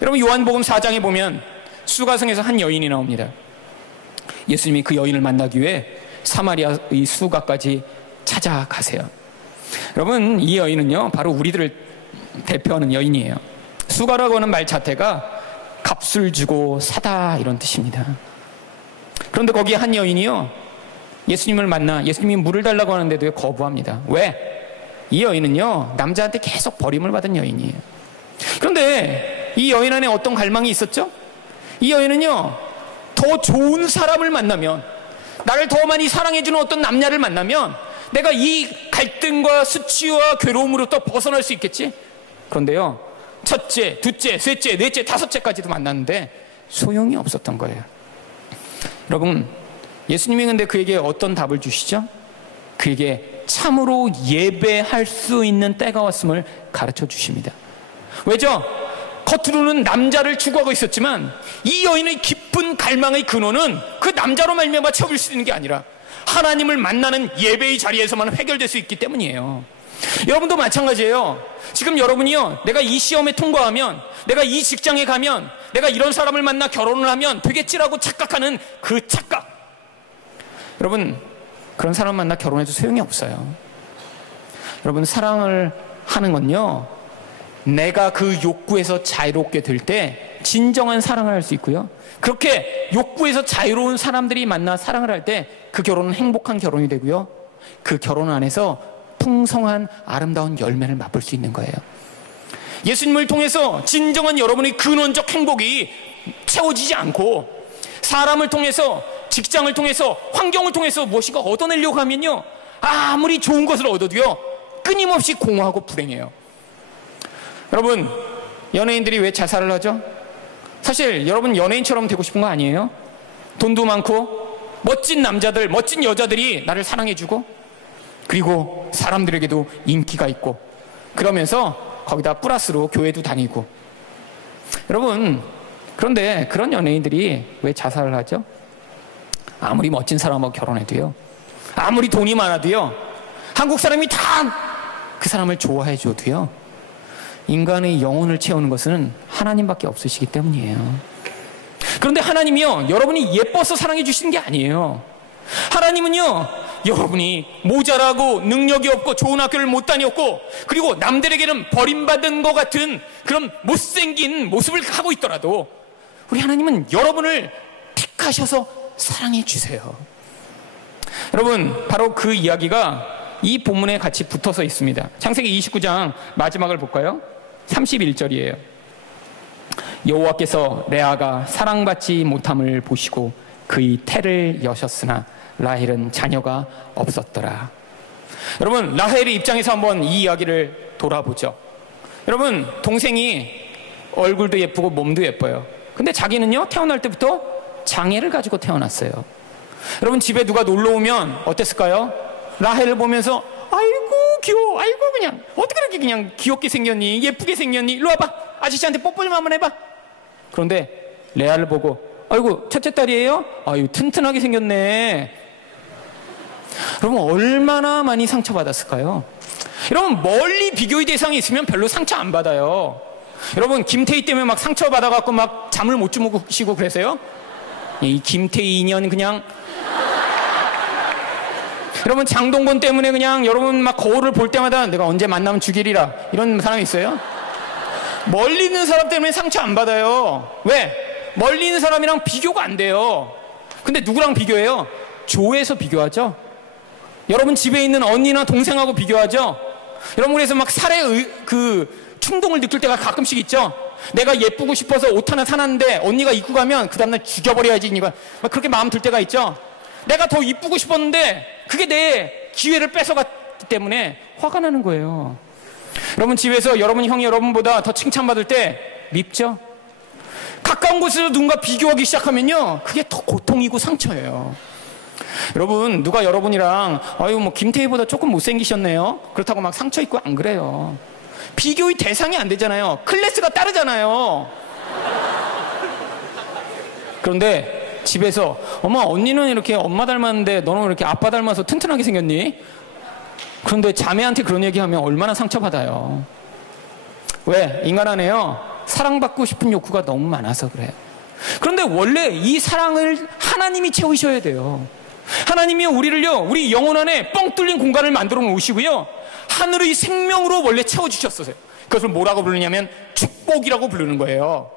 여러분, 요한복음 4장에 보면 수가성에서 한 여인이 나옵니다. 예수님이 그 여인을 만나기 위해 사마리아의 수가까지 찾아가세요. 여러분, 이 여인은요 바로 우리들을 대표하는 여인이에요. 수가라고 하는 말 자체가 값을 주고 사다 이런 뜻입니다. 그런데 거기에 한 여인이요 예수님을 만나 예수님이 물을 달라고 하는데도 거부합니다. 왜? 이 여인은요 남자한테 계속 버림을 받은 여인이에요. 그런데 이 여인 안에 어떤 갈망이 있었죠? 이 여인은요 더 좋은 사람을 만나면, 나를 더 많이 사랑해주는 어떤 남녀를 만나면 내가 이 갈등과 수치와 괴로움으로부터 벗어날 수 있겠지? 그런데요 첫째, 둘째, 셋째, 넷째, 다섯째까지도 만났는데 소용이 없었던 거예요. 여러분, 예수님이 근데 그에게 어떤 답을 주시죠? 그에게 참으로 예배할 수 있는 때가 왔음을 가르쳐 주십니다. 왜죠? 겉으로는 남자를 추구하고 있었지만 이 여인의 깊은 갈망의 근원은 그 남자로 말미암아 채울 수 있는 게 아니라 하나님을 만나는 예배의 자리에서만 해결될 수 있기 때문이에요. 여러분도 마찬가지예요. 지금 여러분이요 내가 이 시험에 통과하면, 내가 이 직장에 가면, 내가 이런 사람을 만나 결혼을 하면 되겠지라고 착각하는 그 착각, 여러분 그런 사람 만나 결혼해도 소용이 없어요. 여러분, 사랑을 하는 건요 내가 그 욕구에서 자유롭게 될 때 진정한 사랑을 할 수 있고요, 그렇게 욕구에서 자유로운 사람들이 만나 사랑을 할 때 그 결혼은 행복한 결혼이 되고요, 그 결혼 안에서 풍성한 아름다운 열매를 맛볼 수 있는 거예요. 예수님을 통해서 진정한 여러분의 근원적 행복이 채워지지 않고 사람을 통해서, 직장을 통해서, 환경을 통해서 무엇인가 얻어내려고 하면요, 아무리 좋은 것을 얻어도요 끊임없이 공허하고 불행해요. 여러분, 연예인들이 왜 자살을 하죠? 사실 여러분 연예인처럼 되고 싶은 거 아니에요? 돈도 많고 멋진 남자들, 멋진 여자들이 나를 사랑해주고, 그리고 사람들에게도 인기가 있고, 그러면서 거기다 플러스로 교회도 다니고. 여러분, 그런데 그런 연예인들이 왜 자살을 하죠? 아무리 멋진 사람하고 결혼해도요, 아무리 돈이 많아도요, 한국 사람이 다 그 사람을 좋아해 줘도요, 인간의 영혼을 채우는 것은 하나님밖에 없으시기 때문이에요. 그런데 하나님이요, 여러분이 예뻐서 사랑해 주시는 게 아니에요. 하나님은요, 여러분이 모자라고 능력이 없고 좋은 학교를 못 다녔고, 그리고 남들에게는 버림받은 것 같은 그런 못생긴 모습을 하고 있더라도 우리 하나님은 여러분을 택하셔서 사랑해 주세요. 여러분, 바로 그 이야기가 이 본문에 같이 붙어서 있습니다. 창세기 29장 마지막을 볼까요? 31절이에요. 여호와께서 레아가 사랑받지 못함을 보시고 그의 태를 여셨으나 라헬은 자녀가 없었더라. 여러분, 라헬의 입장에서 한번 이 이야기를 돌아보죠. 여러분, 동생이 얼굴도 예쁘고 몸도 예뻐요. 근데 자기는요, 태어날 때부터 장애를 가지고 태어났어요. 여러분, 집에 누가 놀러 오면 어땠을까요? 라헬을 보면서 아이고 귀여워, 아이고 그냥 어떻게 그렇게 그냥 귀엽게 생겼니, 예쁘게 생겼니, 일로 와봐, 아저씨한테 뽀뽀 좀 한번 해봐. 그런데 레아를 보고 아이고 첫째 딸이에요? 아유 튼튼하게 생겼네. 여러분, 얼마나 많이 상처받았을까요? 여러분, 멀리 비교의 대상이 있으면 별로 상처 안 받아요. 여러분, 김태희 때문에 막 상처받아갖고 막 잠을 못 주무시고 그래서요? 이 김태희 인연 그냥. 여러분, 장동건 때문에 그냥 여러분 막 거울을 볼 때마다 내가 언제 만나면 죽이리라, 이런 사람이 있어요? 멀리 있는 사람 때문에 상처 안 받아요. 왜? 멀리 있는 사람이랑 비교가 안 돼요. 근데 누구랑 비교해요? 조에서 비교하죠. 여러분, 집에 있는 언니나 동생하고 비교하죠. 여러분, 그래서 막 살의 그 충동을 느낄 때가 가끔씩 있죠. 내가 예쁘고 싶어서 옷 하나 사놨는데 언니가 입고 가면 그 다음날 죽여버려야지, 이거 막 그렇게 마음 들 때가 있죠. 내가 더 이쁘고 싶었는데 그게 내 기회를 뺏어갔기 때문에 화가 나는 거예요. 여러분, 집에서 여러분 형이 여러분보다 더 칭찬받을 때 밉죠. 가까운 곳에서 누군가 비교하기 시작하면요, 그게 더 고통이고 상처예요. 여러분, 누가 여러분이랑 아유 뭐 김태희보다 조금 못생기셨네요, 그렇다고 막 상처 있고 안 그래요. 비교의 대상이 안 되잖아요. 클래스가 다르잖아요. 그런데 집에서 엄마, 언니는 이렇게 엄마 닮았는데 너는 이렇게 아빠 닮아서 튼튼하게 생겼니? 그런데 자매한테 그런 얘기하면 얼마나 상처받아요. 왜? 인간 안에요, 사랑받고 싶은 욕구가 너무 많아서 그래요. 그런데 원래 이 사랑을 하나님이 채우셔야 돼요. 하나님이 우리를요, 우리 영혼 안에 뻥 뚫린 공간을 만들어 놓으시고요, 하늘의 생명으로 원래 채워주셨어요. 그것을 뭐라고 부르냐면 축복이라고 부르는 거예요.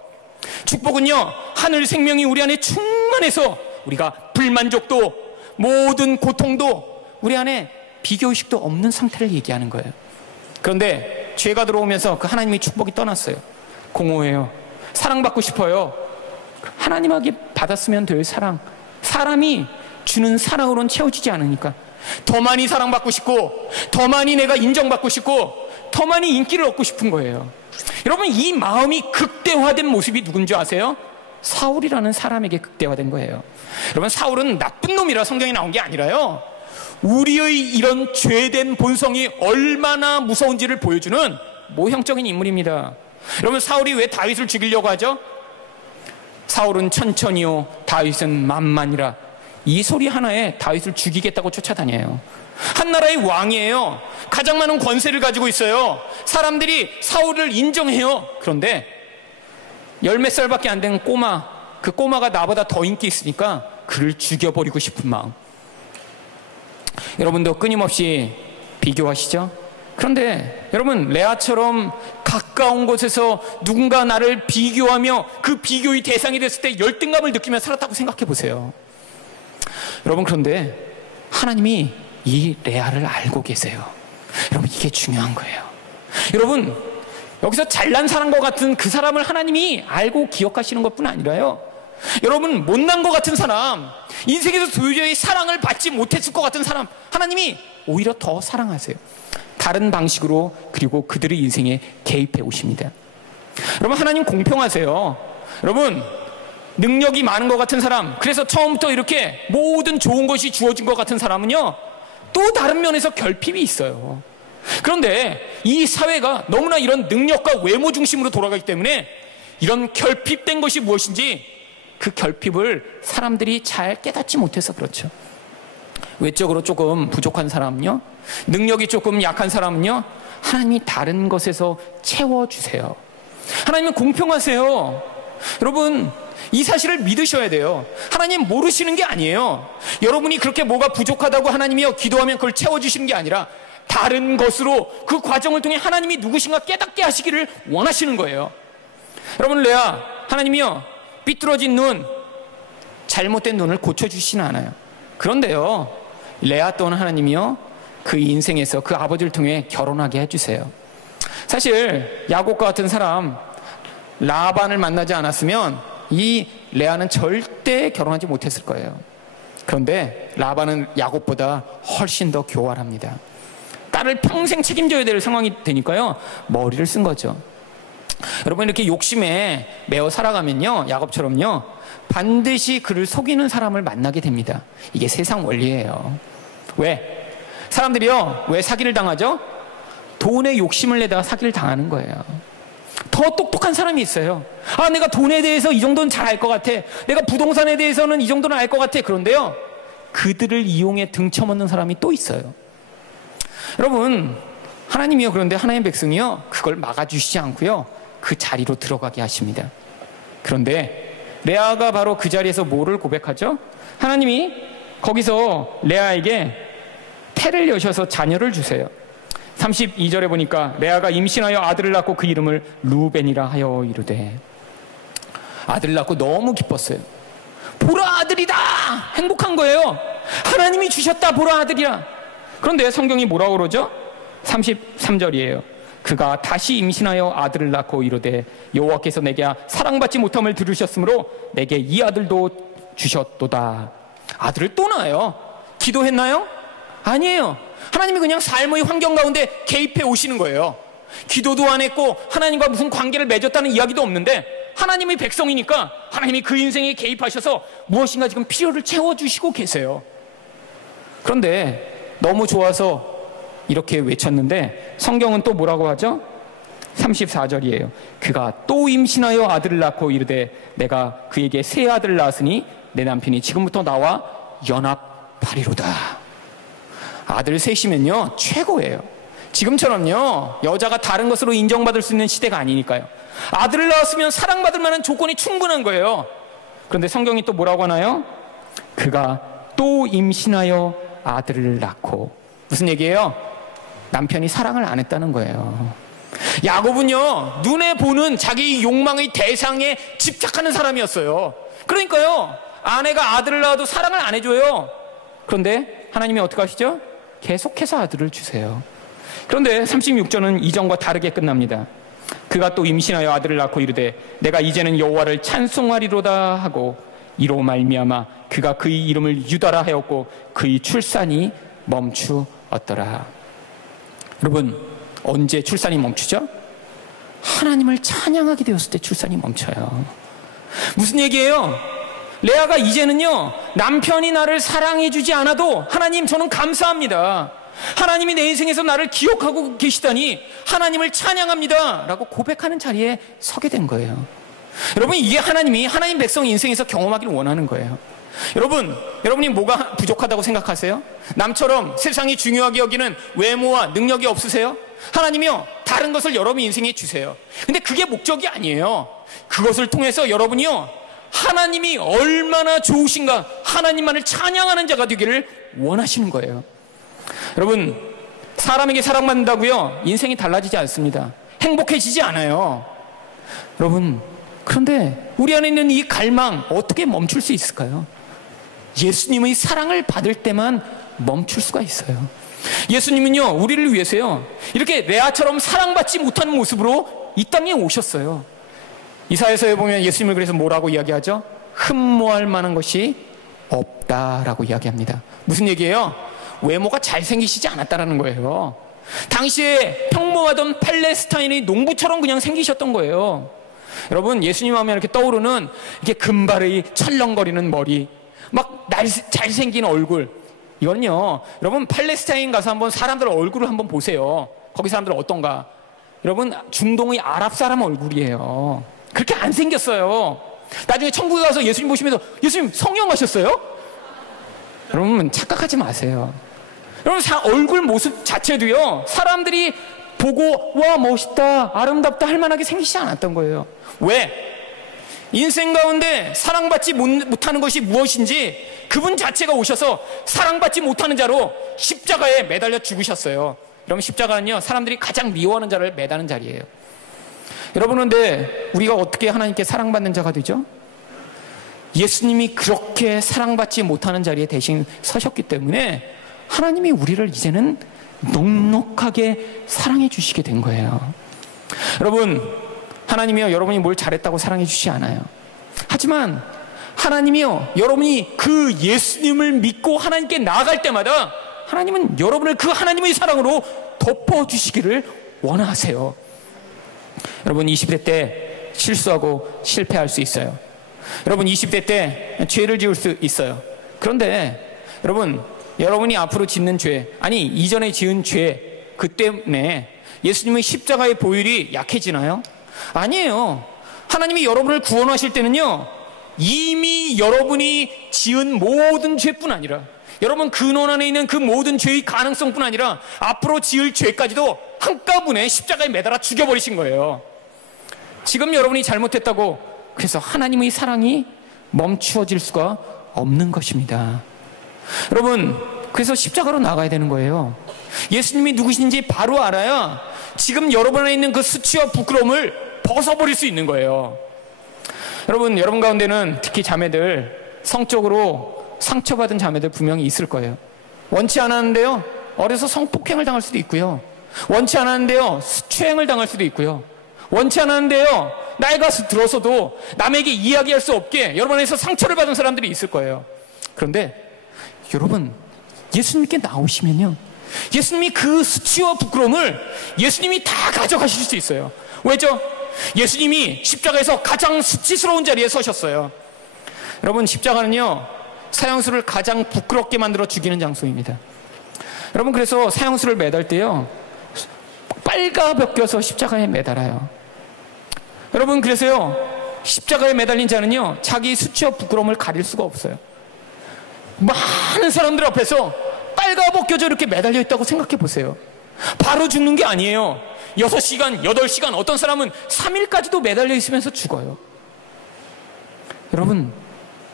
축복은요, 하늘 생명이 우리 안에 충만해서 우리가 불만족도, 모든 고통도 우리 안에 비교의식도 없는 상태를 얘기하는 거예요. 그런데 죄가 들어오면서 그 하나님의 축복이 떠났어요. 공허해요. 사랑받고 싶어요. 하나님에게 받았으면 될 사랑, 사람이 주는 사랑으로는 채워지지 않으니까 더 많이 사랑받고 싶고, 더 많이 내가 인정받고 싶고, 더 많이 인기를 얻고 싶은 거예요. 여러분, 이 마음이 극대화된 모습이 누군지 아세요? 사울이라는 사람에게 극대화된 거예요. 여러분, 사울은 나쁜 놈이라 성경에 나온 게 아니라요, 우리의 이런 죄된 본성이 얼마나 무서운지를 보여주는 모형적인 인물입니다. 여러분, 사울이 왜 다윗을 죽이려고 하죠? 사울은 천천히요, 다윗은 만만이라. 이 소리 하나에 다윗을 죽이겠다고 쫓아다녀요. 한 나라의 왕이에요. 가장 많은 권세를 가지고 있어요. 사람들이 사울을 인정해요. 그런데 열 몇 살밖에 안 된 꼬마, 그 꼬마가 나보다 더 인기 있으니까 그를 죽여버리고 싶은 마음. 여러분도 끊임없이 비교하시죠? 그런데 여러분, 레아처럼 가까운 곳에서 누군가 나를 비교하며 그 비교의 대상이 됐을 때 열등감을 느끼며 살았다고 생각해 보세요. 여러분, 그런데 하나님이 이 레아를 알고 계세요. 여러분, 이게 중요한 거예요. 여러분, 여기서 잘난 사람과 같은 그 사람을 하나님이 알고 기억하시는 것뿐 아니라요, 여러분, 못난 것 같은 사람, 인생에서 도저히 사랑을 받지 못했을 것 같은 사람, 하나님이 오히려 더 사랑하세요. 다른 방식으로, 그리고 그들의 인생에 개입해 오십니다. 여러분, 하나님 공평하세요. 여러분, 능력이 많은 것 같은 사람, 그래서 처음부터 이렇게 모든 좋은 것이 주어진 것 같은 사람은요, 또 다른 면에서 결핍이 있어요. 그런데 이 사회가 너무나 이런 능력과 외모 중심으로 돌아가기 때문에 이런 결핍된 것이 무엇인지 그 결핍을 사람들이 잘 깨닫지 못해서 그렇죠. 외적으로 조금 부족한 사람은요, 능력이 조금 약한 사람은요, 하나님이 다른 것에서 채워주세요. 하나님은 공평하세요. 여러분, 이 사실을 믿으셔야 돼요. 하나님 모르시는 게 아니에요. 여러분이 그렇게 뭐가 부족하다고 하나님이요 기도하면 그걸 채워주시는 게 아니라 다른 것으로 그 과정을 통해 하나님이 누구신가 깨닫게 하시기를 원하시는 거예요. 여러분, 레아, 하나님이요 삐뚤어진 눈, 잘못된 눈을 고쳐주시지는 않아요. 그런데요, 레아 또한 하나님이요 그 인생에서 그 아버지를 통해 결혼하게 해주세요. 사실 야곱과 같은 사람, 라반을 만나지 않았으면 이 레아는 절대 결혼하지 못했을 거예요. 그런데 라반은 야곱보다 훨씬 더 교활합니다. 딸을 평생 책임져야 될 상황이 되니까요, 머리를 쓴 거죠. 여러분, 이렇게 욕심에 매어 살아가면요, 야곱처럼요, 반드시 그를 속이는 사람을 만나게 됩니다. 이게 세상 원리예요. 왜? 사람들이요, 왜 사기를 당하죠? 돈에 욕심을 내다가 사기를 당하는 거예요. 더 똑똑한 사람이 있어요. 아, 내가 돈에 대해서 이 정도는 잘 알 것 같아. 내가 부동산에 대해서는 이 정도는 알 것 같아. 그런데요, 그들을 이용해 등쳐먹는 사람이 또 있어요. 여러분, 하나님이요, 그런데 하나님의 백성이요, 그걸 막아주시지 않고요, 그 자리로 들어가게 하십니다. 그런데 레아가 바로 그 자리에서 뭐를 고백하죠? 하나님이 거기서 레아에게 태를 여셔서 자녀를 주세요. 32절에 보니까 레아가 임신하여 아들을 낳고 그 이름을 루벤이라 하여 이르되, 아들을 낳고 너무 기뻤어요. 보라, 아들이다! 행복한 거예요. 하나님이 주셨다, 보라, 아들이야. 그런데 성경이 뭐라고 그러죠? 33절이에요. 그가 다시 임신하여 아들을 낳고 이르되, 여호와께서 내게 사랑받지 못함을 들으셨으므로 내게 이 아들도 주셨도다. 아들을 또 낳아요. 기도했나요? 아니에요. 하나님이 그냥 삶의 환경 가운데 개입해 오시는 거예요. 기도도 안 했고 하나님과 무슨 관계를 맺었다는 이야기도 없는데, 하나님의 백성이니까 하나님이 그 인생에 개입하셔서 무엇인가 지금 필요를 채워주시고 계세요. 그런데 너무 좋아서 이렇게 외쳤는데 성경은 또 뭐라고 하죠? 34절이에요. 그가 또 임신하여 아들을 낳고 이르되, 내가 그에게 새 아들을 낳았으니 내 남편이 지금부터 나와 연합하리로다. 아들 셋이면요 최고예요. 지금처럼요 여자가 다른 것으로 인정받을 수 있는 시대가 아니니까요. 아들을 낳았으면 사랑받을 만한 조건이 충분한 거예요. 그런데 성경이 또 뭐라고 하나요? 그가 또 임신하여 아들을 낳고. 무슨 얘기예요? 남편이 사랑을 안 했다는 거예요. 야곱은요 눈에 보는 자기 욕망의 대상에 집착하는 사람이었어요. 그러니까요 아내가 아들을 낳아도 사랑을 안 해줘요. 그런데 하나님이 어떻게 하시죠? 계속해서 아들을 주세요. 그런데 36절은 이전과 다르게 끝납니다. 그가 또 임신하여 아들을 낳고 이르되, 내가 이제는 여호와를 찬송하리로다 하고, 이로 말미암아 그가 그의 이름을 유다라 하였고 그의 출산이 멈추었더라. 여러분, 언제 출산이 멈추죠? 하나님을 찬양하게 되었을 때 출산이 멈춰요. 무슨 얘기예요? 레아가 이제는요 남편이 나를 사랑해주지 않아도, 하나님 저는 감사합니다. 하나님이 내 인생에서 나를 기억하고 계시다니 하나님을 찬양합니다 라고 고백하는 자리에 서게 된 거예요. 여러분, 이게 하나님이 하나님 백성 인생에서 경험하기를 원하는 거예요. 여러분이 뭐가 부족하다고 생각하세요? 남처럼 세상이 중요하게 여기는 외모와 능력이 없으세요? 하나님이요 다른 것을 여러분 인생에 주세요. 근데 그게 목적이 아니에요. 그것을 통해서 여러분이요 하나님이 얼마나 좋으신가, 하나님만을 찬양하는 자가 되기를 원하시는 거예요. 여러분, 사람에게 사랑받는다고요 인생이 달라지지 않습니다. 행복해지지 않아요. 여러분, 그런데 우리 안에 있는 이 갈망 어떻게 멈출 수 있을까요? 예수님의 사랑을 받을 때만 멈출 수가 있어요. 예수님은요, 우리를 위해서요, 이렇게 레아처럼 사랑받지 못하는 모습으로 이 땅에 오셨어요. 이사야서에 보면 예수님을 그래서 뭐라고 이야기하죠? 흠모할 만한 것이 없다라고 이야기합니다. 무슨 얘기예요? 외모가 잘생기시지 않았다라는 거예요. 당시에 평범하던 팔레스타인이 농부처럼 그냥 생기셨던 거예요. 여러분, 예수님 하면 이렇게 떠오르는 이렇게 금발의 철렁거리는 머리, 막 잘생긴 얼굴, 이거는요, 여러분 팔레스타인 가서 한번 사람들 얼굴을 한번 보세요. 거기 사람들은 어떤가? 여러분, 중동의 아랍 사람 얼굴이에요. 그렇게 안 생겼어요. 나중에 천국에 가서 예수님 보시면서 예수님 성령하셨어요? 여러분 착각하지 마세요. 여러분 얼굴 모습 자체도요, 사람들이 보고 와 멋있다, 아름답다 할 만하게 생기지 않았던 거예요. 왜? 인생 가운데 사랑받지 못하는 것이 무엇인지 그분 자체가 오셔서 사랑받지 못하는 자로 십자가에 매달려 죽으셨어요. 여러분, 십자가는요, 사람들이 가장 미워하는 자를 매다는 자리예요. 여러분, 근데 우리가 어떻게 하나님께 사랑받는 자가 되죠? 예수님이 그렇게 사랑받지 못하는 자리에 대신 서셨기 때문에 하나님이 우리를 이제는 넉넉하게 사랑해 주시게 된 거예요. 여러분, 하나님이요, 여러분이 뭘 잘했다고 사랑해 주시지 않아요. 하지만 하나님이요, 여러분이 그 예수님을 믿고 하나님께 나아갈 때마다 하나님은 여러분을 그 하나님의 사랑으로 덮어주시기를 원하세요. 여러분, 20대 때 실수하고 실패할 수 있어요. 여러분, 20대 때 죄를 지을 수 있어요. 그런데 여러분, 여러분이 앞으로 짓는 죄, 아니 이전에 지은 죄, 그 때문에 예수님의 십자가의 보혈이 약해지나요? 아니에요. 하나님이 여러분을 구원하실 때는요, 이미 여러분이 지은 모든 죄뿐 아니라, 여러분 근원 안에 있는 그 모든 죄의 가능성뿐 아니라 앞으로 지을 죄까지도 한꺼번에 십자가에 매달아 죽여버리신 거예요. 지금 여러분이 잘못했다고 그래서 하나님의 사랑이 멈추어질 수가 없는 것입니다. 여러분, 그래서 십자가로 나가야 되는 거예요. 예수님이 누구신지 바로 알아야 지금 여러분 안에 있는 그 수치와 부끄러움을 벗어버릴 수 있는 거예요. 여러분 가운데는 특히 자매들, 성적으로 상처받은 자매들 분명히 있을 거예요. 원치 않았는데요, 어려서 성폭행을 당할 수도 있고요. 원치 않았는데요, 수추행을 당할 수도 있고요. 원치 않았는데요, 나이가 들어서도 남에게 이야기할 수 없게 여러분 안에서 상처를 받은 사람들이 있을 거예요. 그런데 여러분, 예수님께 나오시면요, 예수님이 그 수치와 부끄러움을 예수님이 다 가져가실 수 있어요. 왜죠? 예수님이 십자가에서 가장 수치스러운 자리에 서셨어요. 여러분, 십자가는요, 사형수를 가장 부끄럽게 만들어 죽이는 장소입니다. 여러분, 그래서 사형수를 매달 때요, 빨가벗겨서 십자가에 매달아요. 여러분, 그래서요, 십자가에 매달린 자는요, 자기 수치와 부끄러움을 가릴 수가 없어요. 많은 사람들 앞에서 빨가벗겨져 이렇게 매달려 있다고 생각해 보세요. 바로 죽는 게 아니에요. 6시간, 8시간, 어떤 사람은 3일까지도 매달려 있으면서 죽어요. 여러분,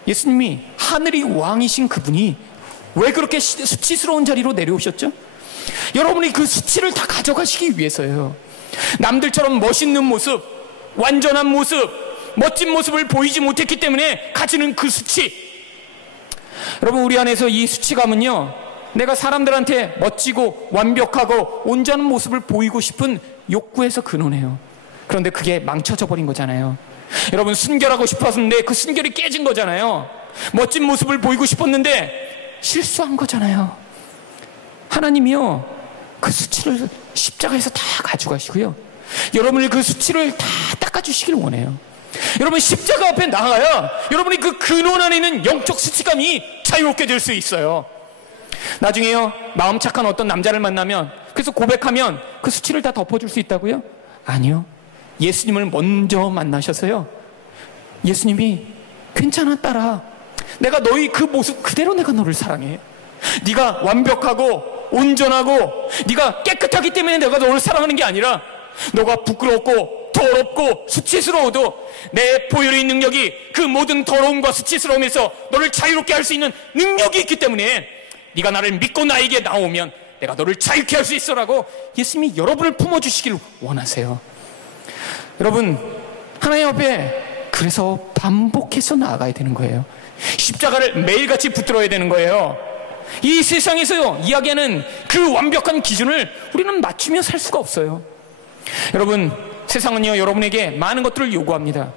예수님이 하늘의 왕이신 그분이 왜 그렇게 수치스러운 자리로 내려오셨죠? 여러분이 그 수치를 다 가져가시기 위해서예요. 남들처럼 멋있는 모습, 완전한 모습, 멋진 모습을 보이지 못했기 때문에 가지는 그 수치. 여러분, 우리 안에서 이 수치감은요, 내가 사람들한테 멋지고 완벽하고 온전한 모습을 보이고 싶은 욕구에서 근원해요. 그런데 그게 망쳐져 버린 거잖아요. 여러분, 순결하고 싶었는데 그 순결이 깨진 거잖아요. 멋진 모습을 보이고 싶었는데 실수한 거잖아요. 하나님이요, 그 수치를 십자가에서 다 가져가시고요, 여러분을 그 수치를 다 닦아주시길 원해요. 여러분, 십자가 앞에 나가야 여러분이 그 근원 안에 있는 영적 수치감이 자유롭게 될 수 있어요. 나중에요, 마음 착한 어떤 남자를 만나면, 그래서 고백하면 그 수치를 다 덮어줄 수 있다고요? 아니요. 예수님을 먼저 만나셔서요, 예수님이 괜찮아 딸아, 내가 너희 그 모습 그대로 내가 너를 사랑해. 네가 완벽하고 온전하고 네가 깨끗하기 때문에 내가 너를 사랑하는 게 아니라, 너가 부끄럽고 더럽고 수치스러워도 내 보혈의 능력이 그 모든 더러움과 수치스러움에서 너를 자유롭게 할 수 있는 능력이 있기 때문에 네가 나를 믿고 나에게 나오면 내가 너를 자유케 할 수 있어라고 예수님이 여러분을 품어주시길 원하세요. 여러분, 하나님 앞에 그래서 반복해서 나아가야 되는 거예요. 십자가를 매일같이 붙들어야 되는 거예요. 이 세상에서 이야기하는 그 완벽한 기준을 우리는 맞추며 살 수가 없어요. 여러분, 세상은요, 여러분에게 많은 것들을 요구합니다.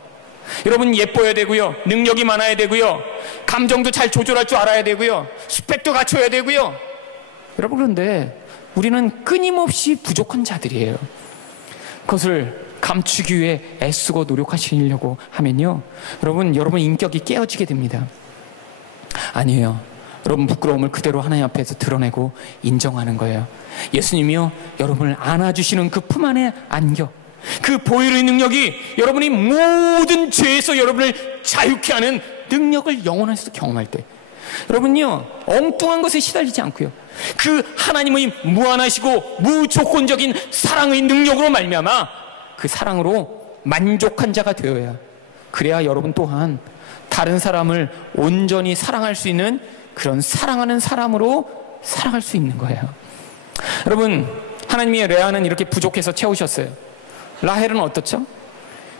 여러분, 예뻐야 되고요, 능력이 많아야 되고요, 감정도 잘 조절할 줄 알아야 되고요, 스펙도 갖춰야 되고요. 여러분, 그런데 우리는 끊임없이 부족한 자들이에요. 그것을 감추기 위해 애쓰고 노력하시려고 하면요, 여러분 인격이 깨어지게 됩니다. 아니에요. 여러분, 부끄러움을 그대로 하나님 앞에서 드러내고 인정하는 거예요. 예수님이요, 여러분을 안아주시는 그 품 안에 안겨, 그 보혈의 능력이 여러분이 모든 죄에서 여러분을 자유케 하는 능력을 영원에서 경험할 때, 여러분요, 엉뚱한 것에 시달리지 않고요, 그 하나님의 무한하시고 무조건적인 사랑의 능력으로 말미암아 그 사랑으로 만족한 자가 되어야, 그래야 여러분 또한 다른 사람을 온전히 사랑할 수 있는 그런 사랑하는 사람으로 살아갈 수 있는 거예요. 여러분, 하나님이 레아는 이렇게 부족해서 채우셨어요. 라헬은 어떻죠?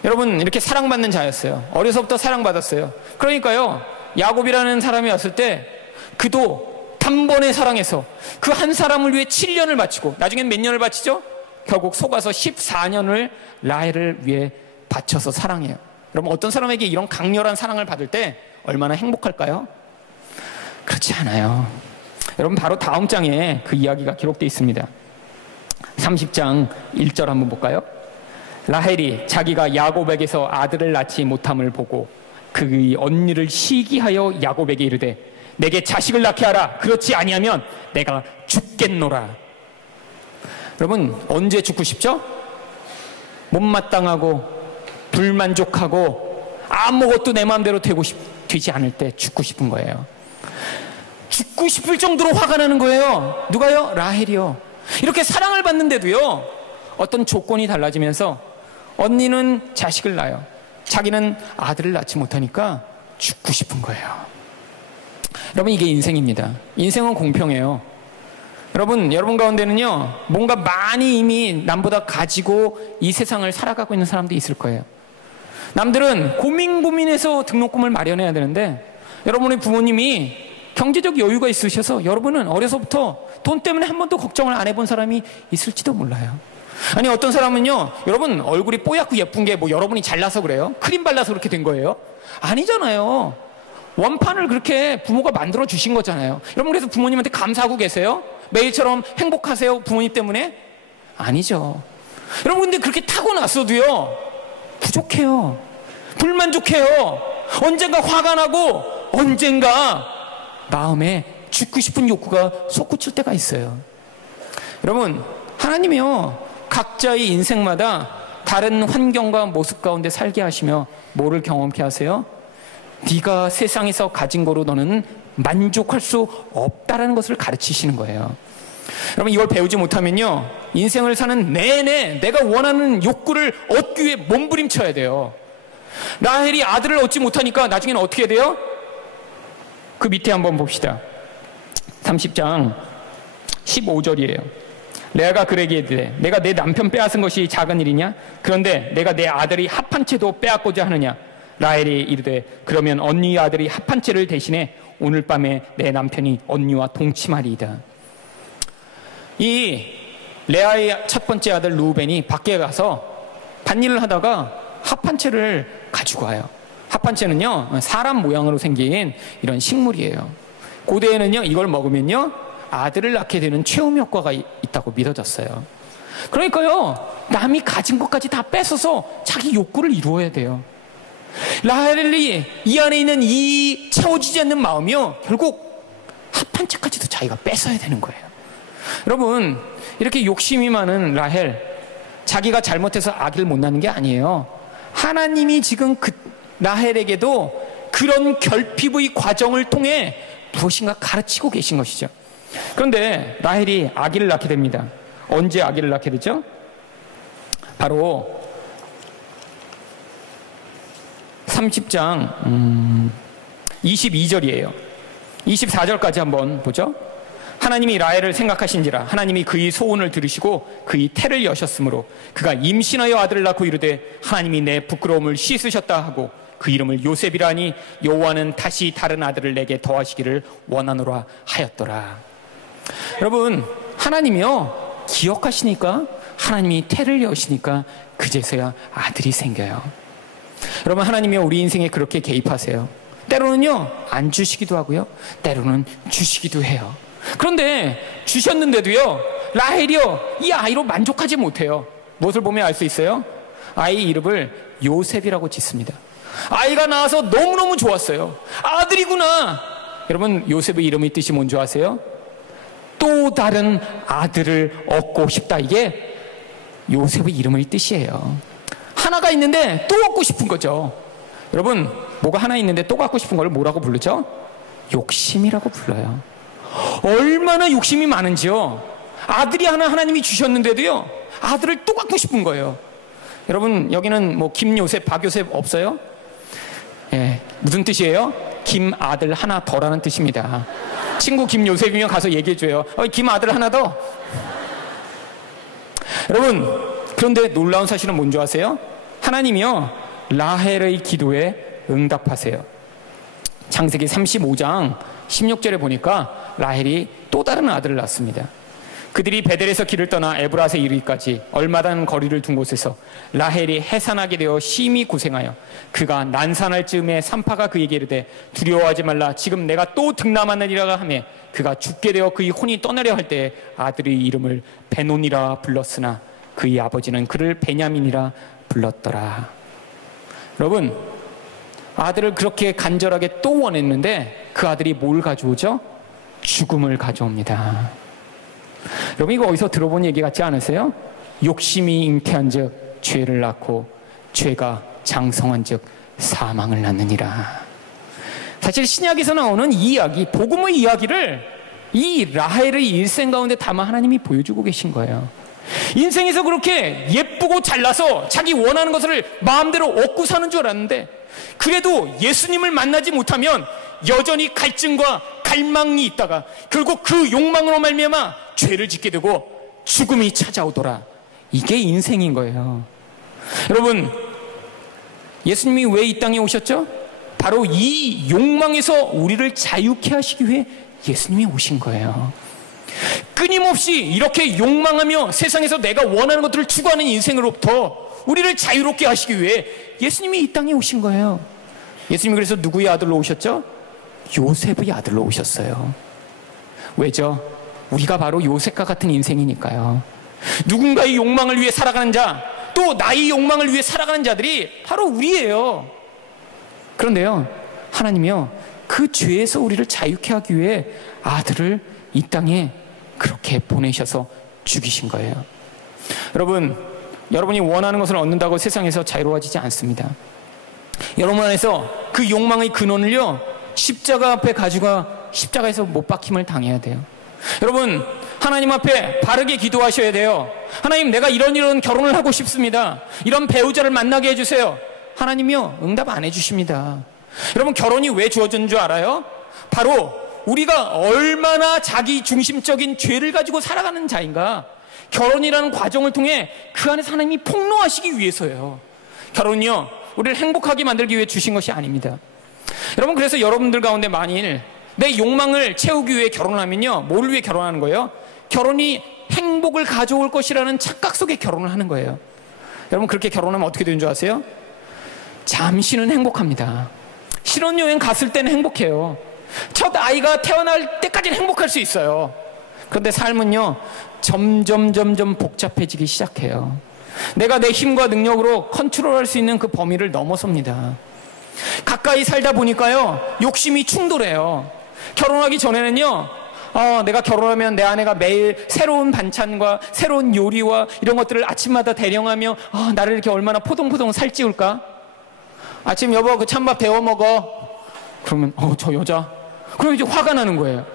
여러분, 이렇게 사랑받는 자였어요. 어려서부터 사랑받았어요. 그러니까요, 야곱이라는 사람이 왔을 때 그도 단번에 사랑해서 그 한 사람을 위해 7년을 바치고, 나중엔 몇 년을 바치죠? 결국 속아서 14년을 라헬을 위해 바쳐서 사랑해요. 여러분, 어떤 사람에게 이런 강렬한 사랑을 받을 때 얼마나 행복할까요? 그렇지 않아요. 여러분, 바로 다음 장에 그 이야기가 기록되어 있습니다. 30장 1절 한번 볼까요? 라헬이 자기가 야곱에게서 아들을 낳지 못함을 보고 그의 언니를 시기하여 야곱에게 이르되 내게 자식을 낳게 하라. 그렇지 아니하면 내가 죽겠노라. 여러분, 언제 죽고 싶죠? 못마땅하고 불만족하고 아무것도 내 마음대로 되지 않을 때 죽고 싶은 거예요. 죽고 싶을 정도로 화가 나는 거예요. 누가요? 라헬이요. 이렇게 사랑을 받는데도요, 어떤 조건이 달라지면서 언니는 자식을 낳아요. 자기는 아들을 낳지 못하니까 죽고 싶은 거예요. 여러분, 이게 인생입니다. 인생은 공평해요. 여러분 가운데는요, 뭔가 많이 이미 남보다 가지고 이 세상을 살아가고 있는 사람도 있을 거예요. 남들은 고민해서 등록금을 마련해야 되는데, 여러분의 부모님이 경제적 여유가 있으셔서 여러분은 어려서부터 돈 때문에 한 번도 걱정을 안 해본 사람이 있을지도 몰라요. 아니, 어떤 사람은요, 여러분 얼굴이 뽀얗고 예쁜 게 뭐 여러분이 잘나서 그래요? 크림 발라서 그렇게 된 거예요? 아니잖아요. 원판을 그렇게 부모가 만들어 주신 거잖아요. 여러분, 그래서 부모님한테 감사하고 계세요? 매일처럼 행복하세요? 부모님 때문에? 아니죠. 여러분, 근데 그렇게 타고났어도요, 부족해요. 불만족해요. 언젠가 화가 나고 언젠가 마음에 죽고 싶은 욕구가 솟구칠 때가 있어요. 여러분, 하나님이요, 각자의 인생마다 다른 환경과 모습 가운데 살게 하시며 뭐를 경험케 하세요? 네가 세상에서 가진 거로 너는 만족할 수 없다라는 것을 가르치시는 거예요. 여러분, 이걸 배우지 못하면요, 인생을 사는 내내 내가 원하는 욕구를 얻기 위해 몸부림쳐야 돼요. 라헬이 아들을 얻지 못하니까 나중에는 어떻게 돼요? 그 밑에 한번 봅시다. 30장 15절이에요. 레아가 그에게 이르되 내가 내 남편 빼앗은 것이 작은 일이냐? 그런데 내가 내 아들이 합한 채도 빼앗고자 하느냐? 라헬이 이르되 그러면 언니의 아들이 합한 채를 대신해 오늘 밤에 내 남편이 언니와 동침하리이다. 이 레아의 첫 번째 아들 루벤이 밖에 가서 밭일을 하다가 합한 채를 가지고 와요. 합한 채는요, 사람 모양으로 생긴 이런 식물이에요. 고대에는요, 이걸 먹으면요, 아들을 낳게 되는 최후 효과가 있다고 믿어졌어요. 그러니까요, 남이 가진 것까지 다 뺏어서 자기 욕구를 이루어야 돼요. 라헬이 이 안에 있는 이 채워지지 않는 마음이요, 결국 합한 채까지도 자기가 뺏어야 되는 거예요. 여러분, 이렇게 욕심이 많은 라헬, 자기가 잘못해서 아기를 못 낳는 게 아니에요. 하나님이 지금 그 라헬에게도 그런 결핍의 과정을 통해 무엇인가 가르치고 계신 것이죠. 그런데 라헬이 아기를 낳게 됩니다. 언제 아기를 낳게 되죠? 바로 30장 22절이에요. 24절까지 한번 보죠. 하나님이 라헬을 생각하신지라 하나님이 그의 소원을 들으시고 그의 태를 여셨으므로 그가 임신하여 아들을 낳고 이르되 하나님이 내 부끄러움을 씻으셨다 하고 그 이름을 요셉이라니 여호와는 다시 다른 아들을 내게 더하시기를 원하노라 하였더라. 여러분, 하나님이요 기억하시니까, 하나님이 태를 여시니까 그제서야 아들이 생겨요. 여러분, 하나님이 우리 인생에 그렇게 개입하세요. 때로는요 안 주시기도 하고요, 때로는 주시기도 해요. 그런데 주셨는데도요 라헬이요 이 아이로 만족하지 못해요. 무엇을 보면 알 수 있어요? 아이 이름을 요셉이라고 짓습니다. 아이가 나와서 너무너무 좋았어요. 아들이구나. 여러분, 요셉의 이름의 뜻이 뭔지 아세요? 또 다른 아들을 얻고 싶다. 이게 요셉의 이름의 뜻이에요. 하나가 있는데 또 얻고 싶은 거죠. 여러분, 뭐가 하나 있는데 또 갖고 싶은 걸 뭐라고 부르죠? 욕심이라고 불러요. 얼마나 욕심이 많은지요. 아들이 하나 하나님이 주셨는데도요 아들을 또 갖고 싶은 거예요. 여러분, 여기는 뭐 김요셉, 박요셉 없어요? 예, 무슨 뜻이에요? 김 아들 하나 더라는 뜻입니다. 친구 김요셉이면 가서 얘기해줘요. 김 아들 하나 더. 여러분, 그런데 놀라운 사실은 뭔지 아세요? 하나님이요 라헬의 기도에 응답하세요. 창세기 35장 16절에 보니까 라헬이 또 다른 아들을 낳습니다. 그들이 베델에서 길을 떠나 에브라스에 이르기까지 얼마단 거리를 둔 곳에서 라헬이 해산하게 되어 심히 고생하여 그가 난산할 즈음에 산파가 그에게 이르되 두려워하지 말라, 지금 내가 또 등남하느니라 하며 그가 죽게 되어 그의 혼이 떠나려 할 때에 아들의 이름을 베논이라 불렀으나 그의 아버지는 그를 베냐민이라 불렀더라. 여러분, 아들을 그렇게 간절하게 또 원했는데 그 아들이 뭘 가져오죠? 죽음을 가져옵니다. 여러분, 이거 어디서 들어본 얘기 같지 않으세요? 욕심이 잉태한 즉 죄를 낳고 죄가 장성한 즉 사망을 낳느니라. 사실 신약에서 나오는 이 이야기, 복음의 이야기를 이 라헬의 일생 가운데 담아 하나님이 보여주고 계신 거예요. 인생에서 그렇게 예쁘고 잘나서 자기 원하는 것을 마음대로 얻고 사는 줄 알았는데, 그래도 예수님을 만나지 못하면 여전히 갈증과 갈망이 있다가 결국 그 욕망으로 말미암아 죄를 짓게 되고 죽음이 찾아오더라. 이게 인생인 거예요. 여러분, 예수님이 왜 이 땅에 오셨죠? 바로 이 욕망에서 우리를 자유케 하시기 위해 예수님이 오신 거예요. 끊임없이 이렇게 욕망하며 세상에서 내가 원하는 것들을 추구하는 인생으로부터 우리를 자유롭게 하시기 위해 예수님이 이 땅에 오신 거예요. 예수님이 그래서 누구의 아들로 오셨죠? 요셉의 아들로 오셨어요. 왜죠? 우리가 바로 요셉과 같은 인생이니까요. 누군가의 욕망을 위해 살아가는 자, 또 나의 욕망을 위해 살아가는 자들이 바로 우리예요. 그런데요, 하나님이요 그 죄에서 우리를 자유케 하기 위해 아들을 이 땅에 그렇게 보내셔서 죽이신 거예요. 여러분, 여러분이 원하는 것을 얻는다고 세상에서 자유로워지지 않습니다. 여러분 안에서 그 욕망의 근원을요 십자가 앞에 가지고 십자가에서 못 박힘을 당해야 돼요. 여러분, 하나님 앞에 바르게 기도하셔야 돼요. 하나님, 내가 이런 결혼을 하고 싶습니다. 이런 배우자를 만나게 해주세요. 하나님이요 응답 안 해주십니다. 여러분, 결혼이 왜 주어진 줄 알아요? 바로 우리가 얼마나 자기 중심적인 죄를 가지고 살아가는 자인가, 결혼이라는 과정을 통해 그 안에서 하나님이 폭로하시기 위해서예요. 결혼이요 우리를 행복하게 만들기 위해 주신 것이 아닙니다. 여러분, 그래서 여러분들 가운데 만일 내 욕망을 채우기 위해 결혼하면요 뭘 위해 결혼하는 거예요? 결혼이 행복을 가져올 것이라는 착각 속에 결혼을 하는 거예요. 여러분, 그렇게 결혼하면 어떻게 되는 줄 아세요? 잠시는 행복합니다. 신혼여행 갔을 때는 행복해요. 첫 아이가 태어날 때까지는 행복할 수 있어요. 그런데 삶은요 점점 복잡해지기 시작해요. 내가 내 힘과 능력으로 컨트롤할 수 있는 그 범위를 넘어섭니다. 가까이 살다 보니까요 욕심이 충돌해요. 결혼하기 전에는요 내가 결혼하면 내 아내가 매일 새로운 반찬과 새로운 요리와 이런 것들을 아침마다 대령하며 나를 이렇게 얼마나 포동포동 살찌울까. 아침 여보 그 찬밥 데워 먹어. 그러면 저 여자, 그럼 이제 화가 나는 거예요.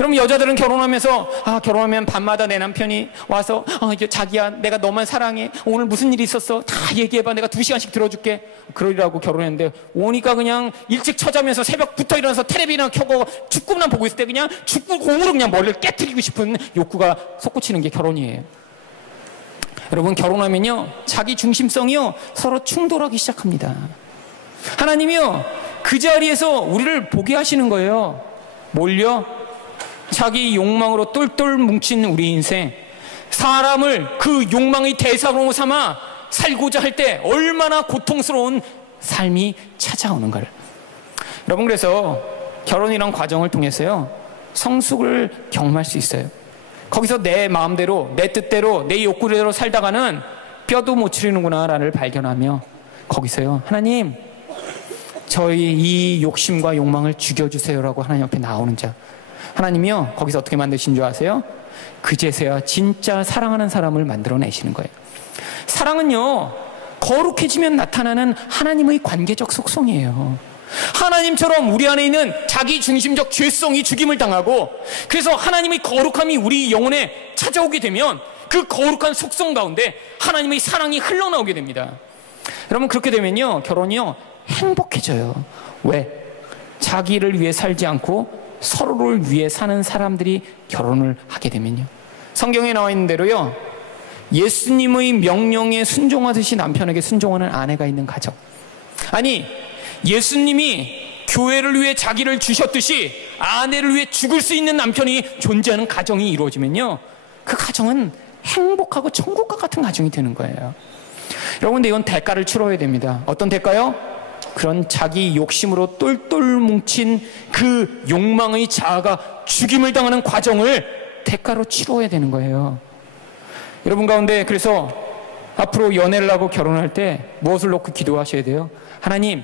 여러분, 여자들은 결혼하면서 결혼하면 밤마다 내 남편이 와서 이게 자기야 내가 너만 사랑해, 오늘 무슨 일이 있었어 다 얘기해봐, 내가 2시간씩 들어줄게. 그러리라고 결혼했는데 오니까 그냥 일찍 처자면서 새벽부터 일어나서 텔레비나 켜고 축구만 보고 있을 때 그냥 축구공으로 그냥 머리를 깨트리고 싶은 욕구가 솟구치는 게 결혼이에요. 여러분, 결혼하면요 자기 중심성이요 서로 충돌하기 시작합니다. 하나님이요, 그 자리에서 우리를 보게 하시는 거예요. 뭘요? 자기 욕망으로 똘똘 뭉친 우리 인생, 사람을 그 욕망의 대상으로 삼아 살고자 할 때 얼마나 고통스러운 삶이 찾아오는가를. 여러분, 그래서 결혼이란 과정을 통해서요, 성숙을 경험할 수 있어요. 거기서 내 마음대로, 내 뜻대로, 내 욕구대로 살다가는 뼈도 못 추리는구나를 발견하며 거기서요, 하나님, 저희 이 욕심과 욕망을 죽여주세요라고 하나님 앞에 나오는 자. 하나님이요, 거기서 어떻게 만드신 줄 아세요? 그제서야 진짜 사랑하는 사람을 만들어내시는 거예요. 사랑은요, 거룩해지면 나타나는 하나님의 관계적 속성이에요. 하나님처럼 우리 안에 있는 자기 중심적 죄성이 죽임을 당하고, 그래서 하나님의 거룩함이 우리 영혼에 찾아오게 되면 그 거룩한 속성 가운데 하나님의 사랑이 흘러나오게 됩니다. 여러분, 그렇게 되면요, 결혼이요, 행복해져요. 왜? 자기를 위해 살지 않고 서로를 위해 사는 사람들이 결혼을 하게 되면요. 성경에 나와 있는 대로요, 예수님의 명령에 순종하듯이 남편에게 순종하는 아내가 있는 가정. 아니, 예수님이 교회를 위해 자기를 주셨듯이 아내를 위해 죽을 수 있는 남편이 존재하는 가정이 이루어지면요, 그 가정은 행복하고 천국과 같은 가정이 되는 거예요. 여러분, 근데 이건 대가를 치러야 됩니다. 어떤 대가요? 그런 자기 욕심으로 똘똘 뭉친 그 욕망의 자아가 죽임을 당하는 과정을 대가로 치러야 되는 거예요. 여러분 가운데 그래서 앞으로 연애를 하고 결혼할 때 무엇을 놓고 기도하셔야 돼요? 하나님,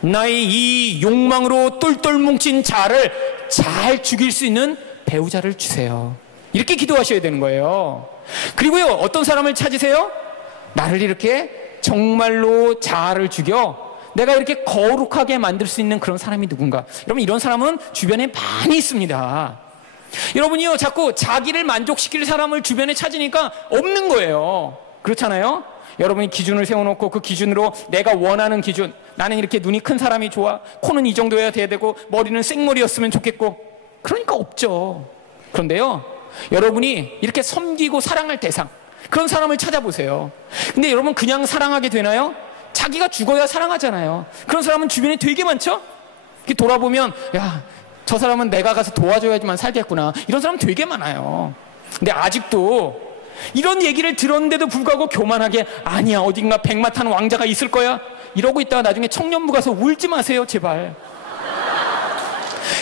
나의 이 욕망으로 똘똘 뭉친 자아를 잘 죽일 수 있는 배우자를 주세요. 이렇게 기도하셔야 되는 거예요. 그리고요, 어떤 사람을 찾으세요? 나를 이렇게 정말로 자아를 죽여 내가 이렇게 거룩하게 만들 수 있는 그런 사람이 누군가. 여러분, 이런 사람은 주변에 많이 있습니다. 여러분이요, 자꾸 자기를 만족시킬 사람을 주변에 찾으니까 없는 거예요. 그렇잖아요? 여러분이 기준을 세워놓고 그 기준으로 내가 원하는 기준, 나는 이렇게 눈이 큰 사람이 좋아, 코는 이 정도여야 돼야 되고, 머리는 생머리였으면 좋겠고, 그러니까 없죠. 그런데요, 여러분이 이렇게 섬기고 사랑할 대상, 그런 사람을 찾아보세요. 근데 여러분, 그냥 사랑하게 되나요? 자기가 죽어야 사랑하잖아요. 그런 사람은 주변에 되게 많죠? 이렇게 돌아보면, 야, 저 사람은 내가 가서 도와줘야지만 살겠구나, 이런 사람 되게 많아요. 근데 아직도 이런 얘기를 들었는데도 불구하고 교만하게, 아니야, 어딘가 백마 타는 왕자가 있을 거야, 이러고 있다가 나중에 청년부 가서 울지 마세요, 제발.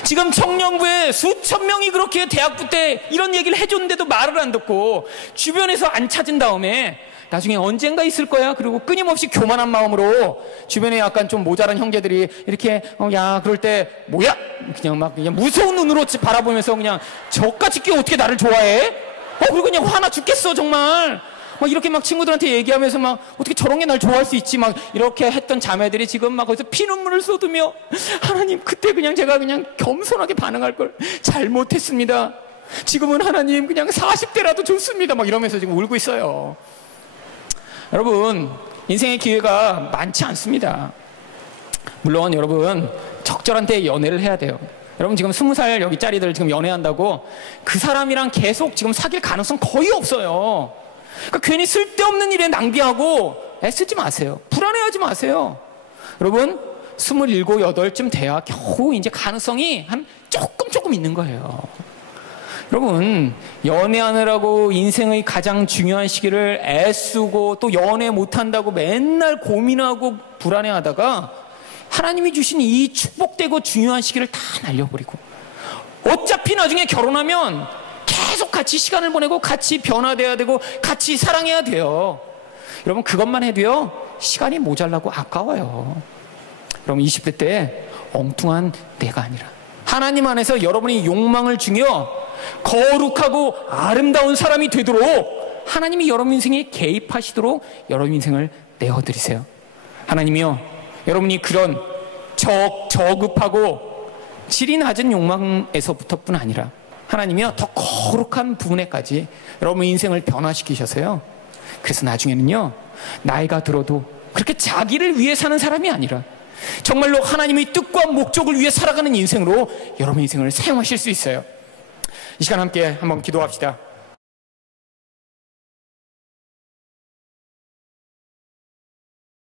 지금 청년부에 수천 명이 그렇게 대학부 때 이런 얘기를 해줬는데도 말을 안 듣고 주변에서 안 찾은 다음에 나중에 언젠가 있을 거야, 그리고 끊임없이 교만한 마음으로 주변에 약간 좀 모자란 형제들이 이렇게 야, 그럴 때 뭐야? 그냥 무서운 눈으로 바라보면서 그냥 저같이 끼 어떻게 나를 좋아해? 그리고 그냥 화나 죽겠어 정말. 막 이렇게 막 친구들한테 얘기하면서 막 어떻게 저런 게 날 좋아할 수 있지, 막 이렇게 했던 자매들이 지금 막 거기서 피눈물을 쏟으며, 하나님, 그때 그냥 제가 그냥 겸손하게 반응할 걸 잘못했습니다. 지금은 하나님 그냥 40대라도 좋습니다, 막 이러면서 지금 울고 있어요. 여러분, 인생의 기회가 많지 않습니다. 물론 여러분, 적절한 때에 연애를 해야 돼요. 여러분, 지금 20살 여기 짜리들 지금 연애한다고 그 사람이랑 계속 지금 사귈 가능성 거의 없어요. 그러니까 괜히 쓸데없는 일에 낭비하고 애쓰지 마세요. 불안해하지 마세요. 여러분, 27, 28쯤 돼야 겨우 이제 가능성이 한 조금 있는 거예요. 여러분, 연애하느라고 인생의 가장 중요한 시기를 애쓰고 또 연애 못한다고 맨날 고민하고 불안해하다가 하나님이 주신 이 축복되고 중요한 시기를 다 날려버리고, 어차피 나중에 결혼하면 계속 같이 시간을 보내고 같이 변화돼야 되고 같이 사랑해야 돼요. 여러분, 그것만 해도요, 시간이 모자라고 아까워요. 여러분, 20대 때 엉뚱한 내가 아니라 하나님 안에서 여러분이 욕망을 죽여 거룩하고 아름다운 사람이 되도록 하나님이 여러분 인생에 개입하시도록 여러분 인생을 내어드리세요. 하나님이요, 여러분이 그런 저급하고 질이 낮은 욕망에서부터뿐 아니라 하나님이요, 더 거룩한 부분에까지 여러분 인생을 변화시키셔서요, 그래서 나중에는요, 나이가 들어도 그렇게 자기를 위해 사는 사람이 아니라 정말로 하나님의 뜻과 목적을 위해 살아가는 인생으로 여러분 인생을 사용하실 수 있어요. 이 시간 함께 한번 기도합시다.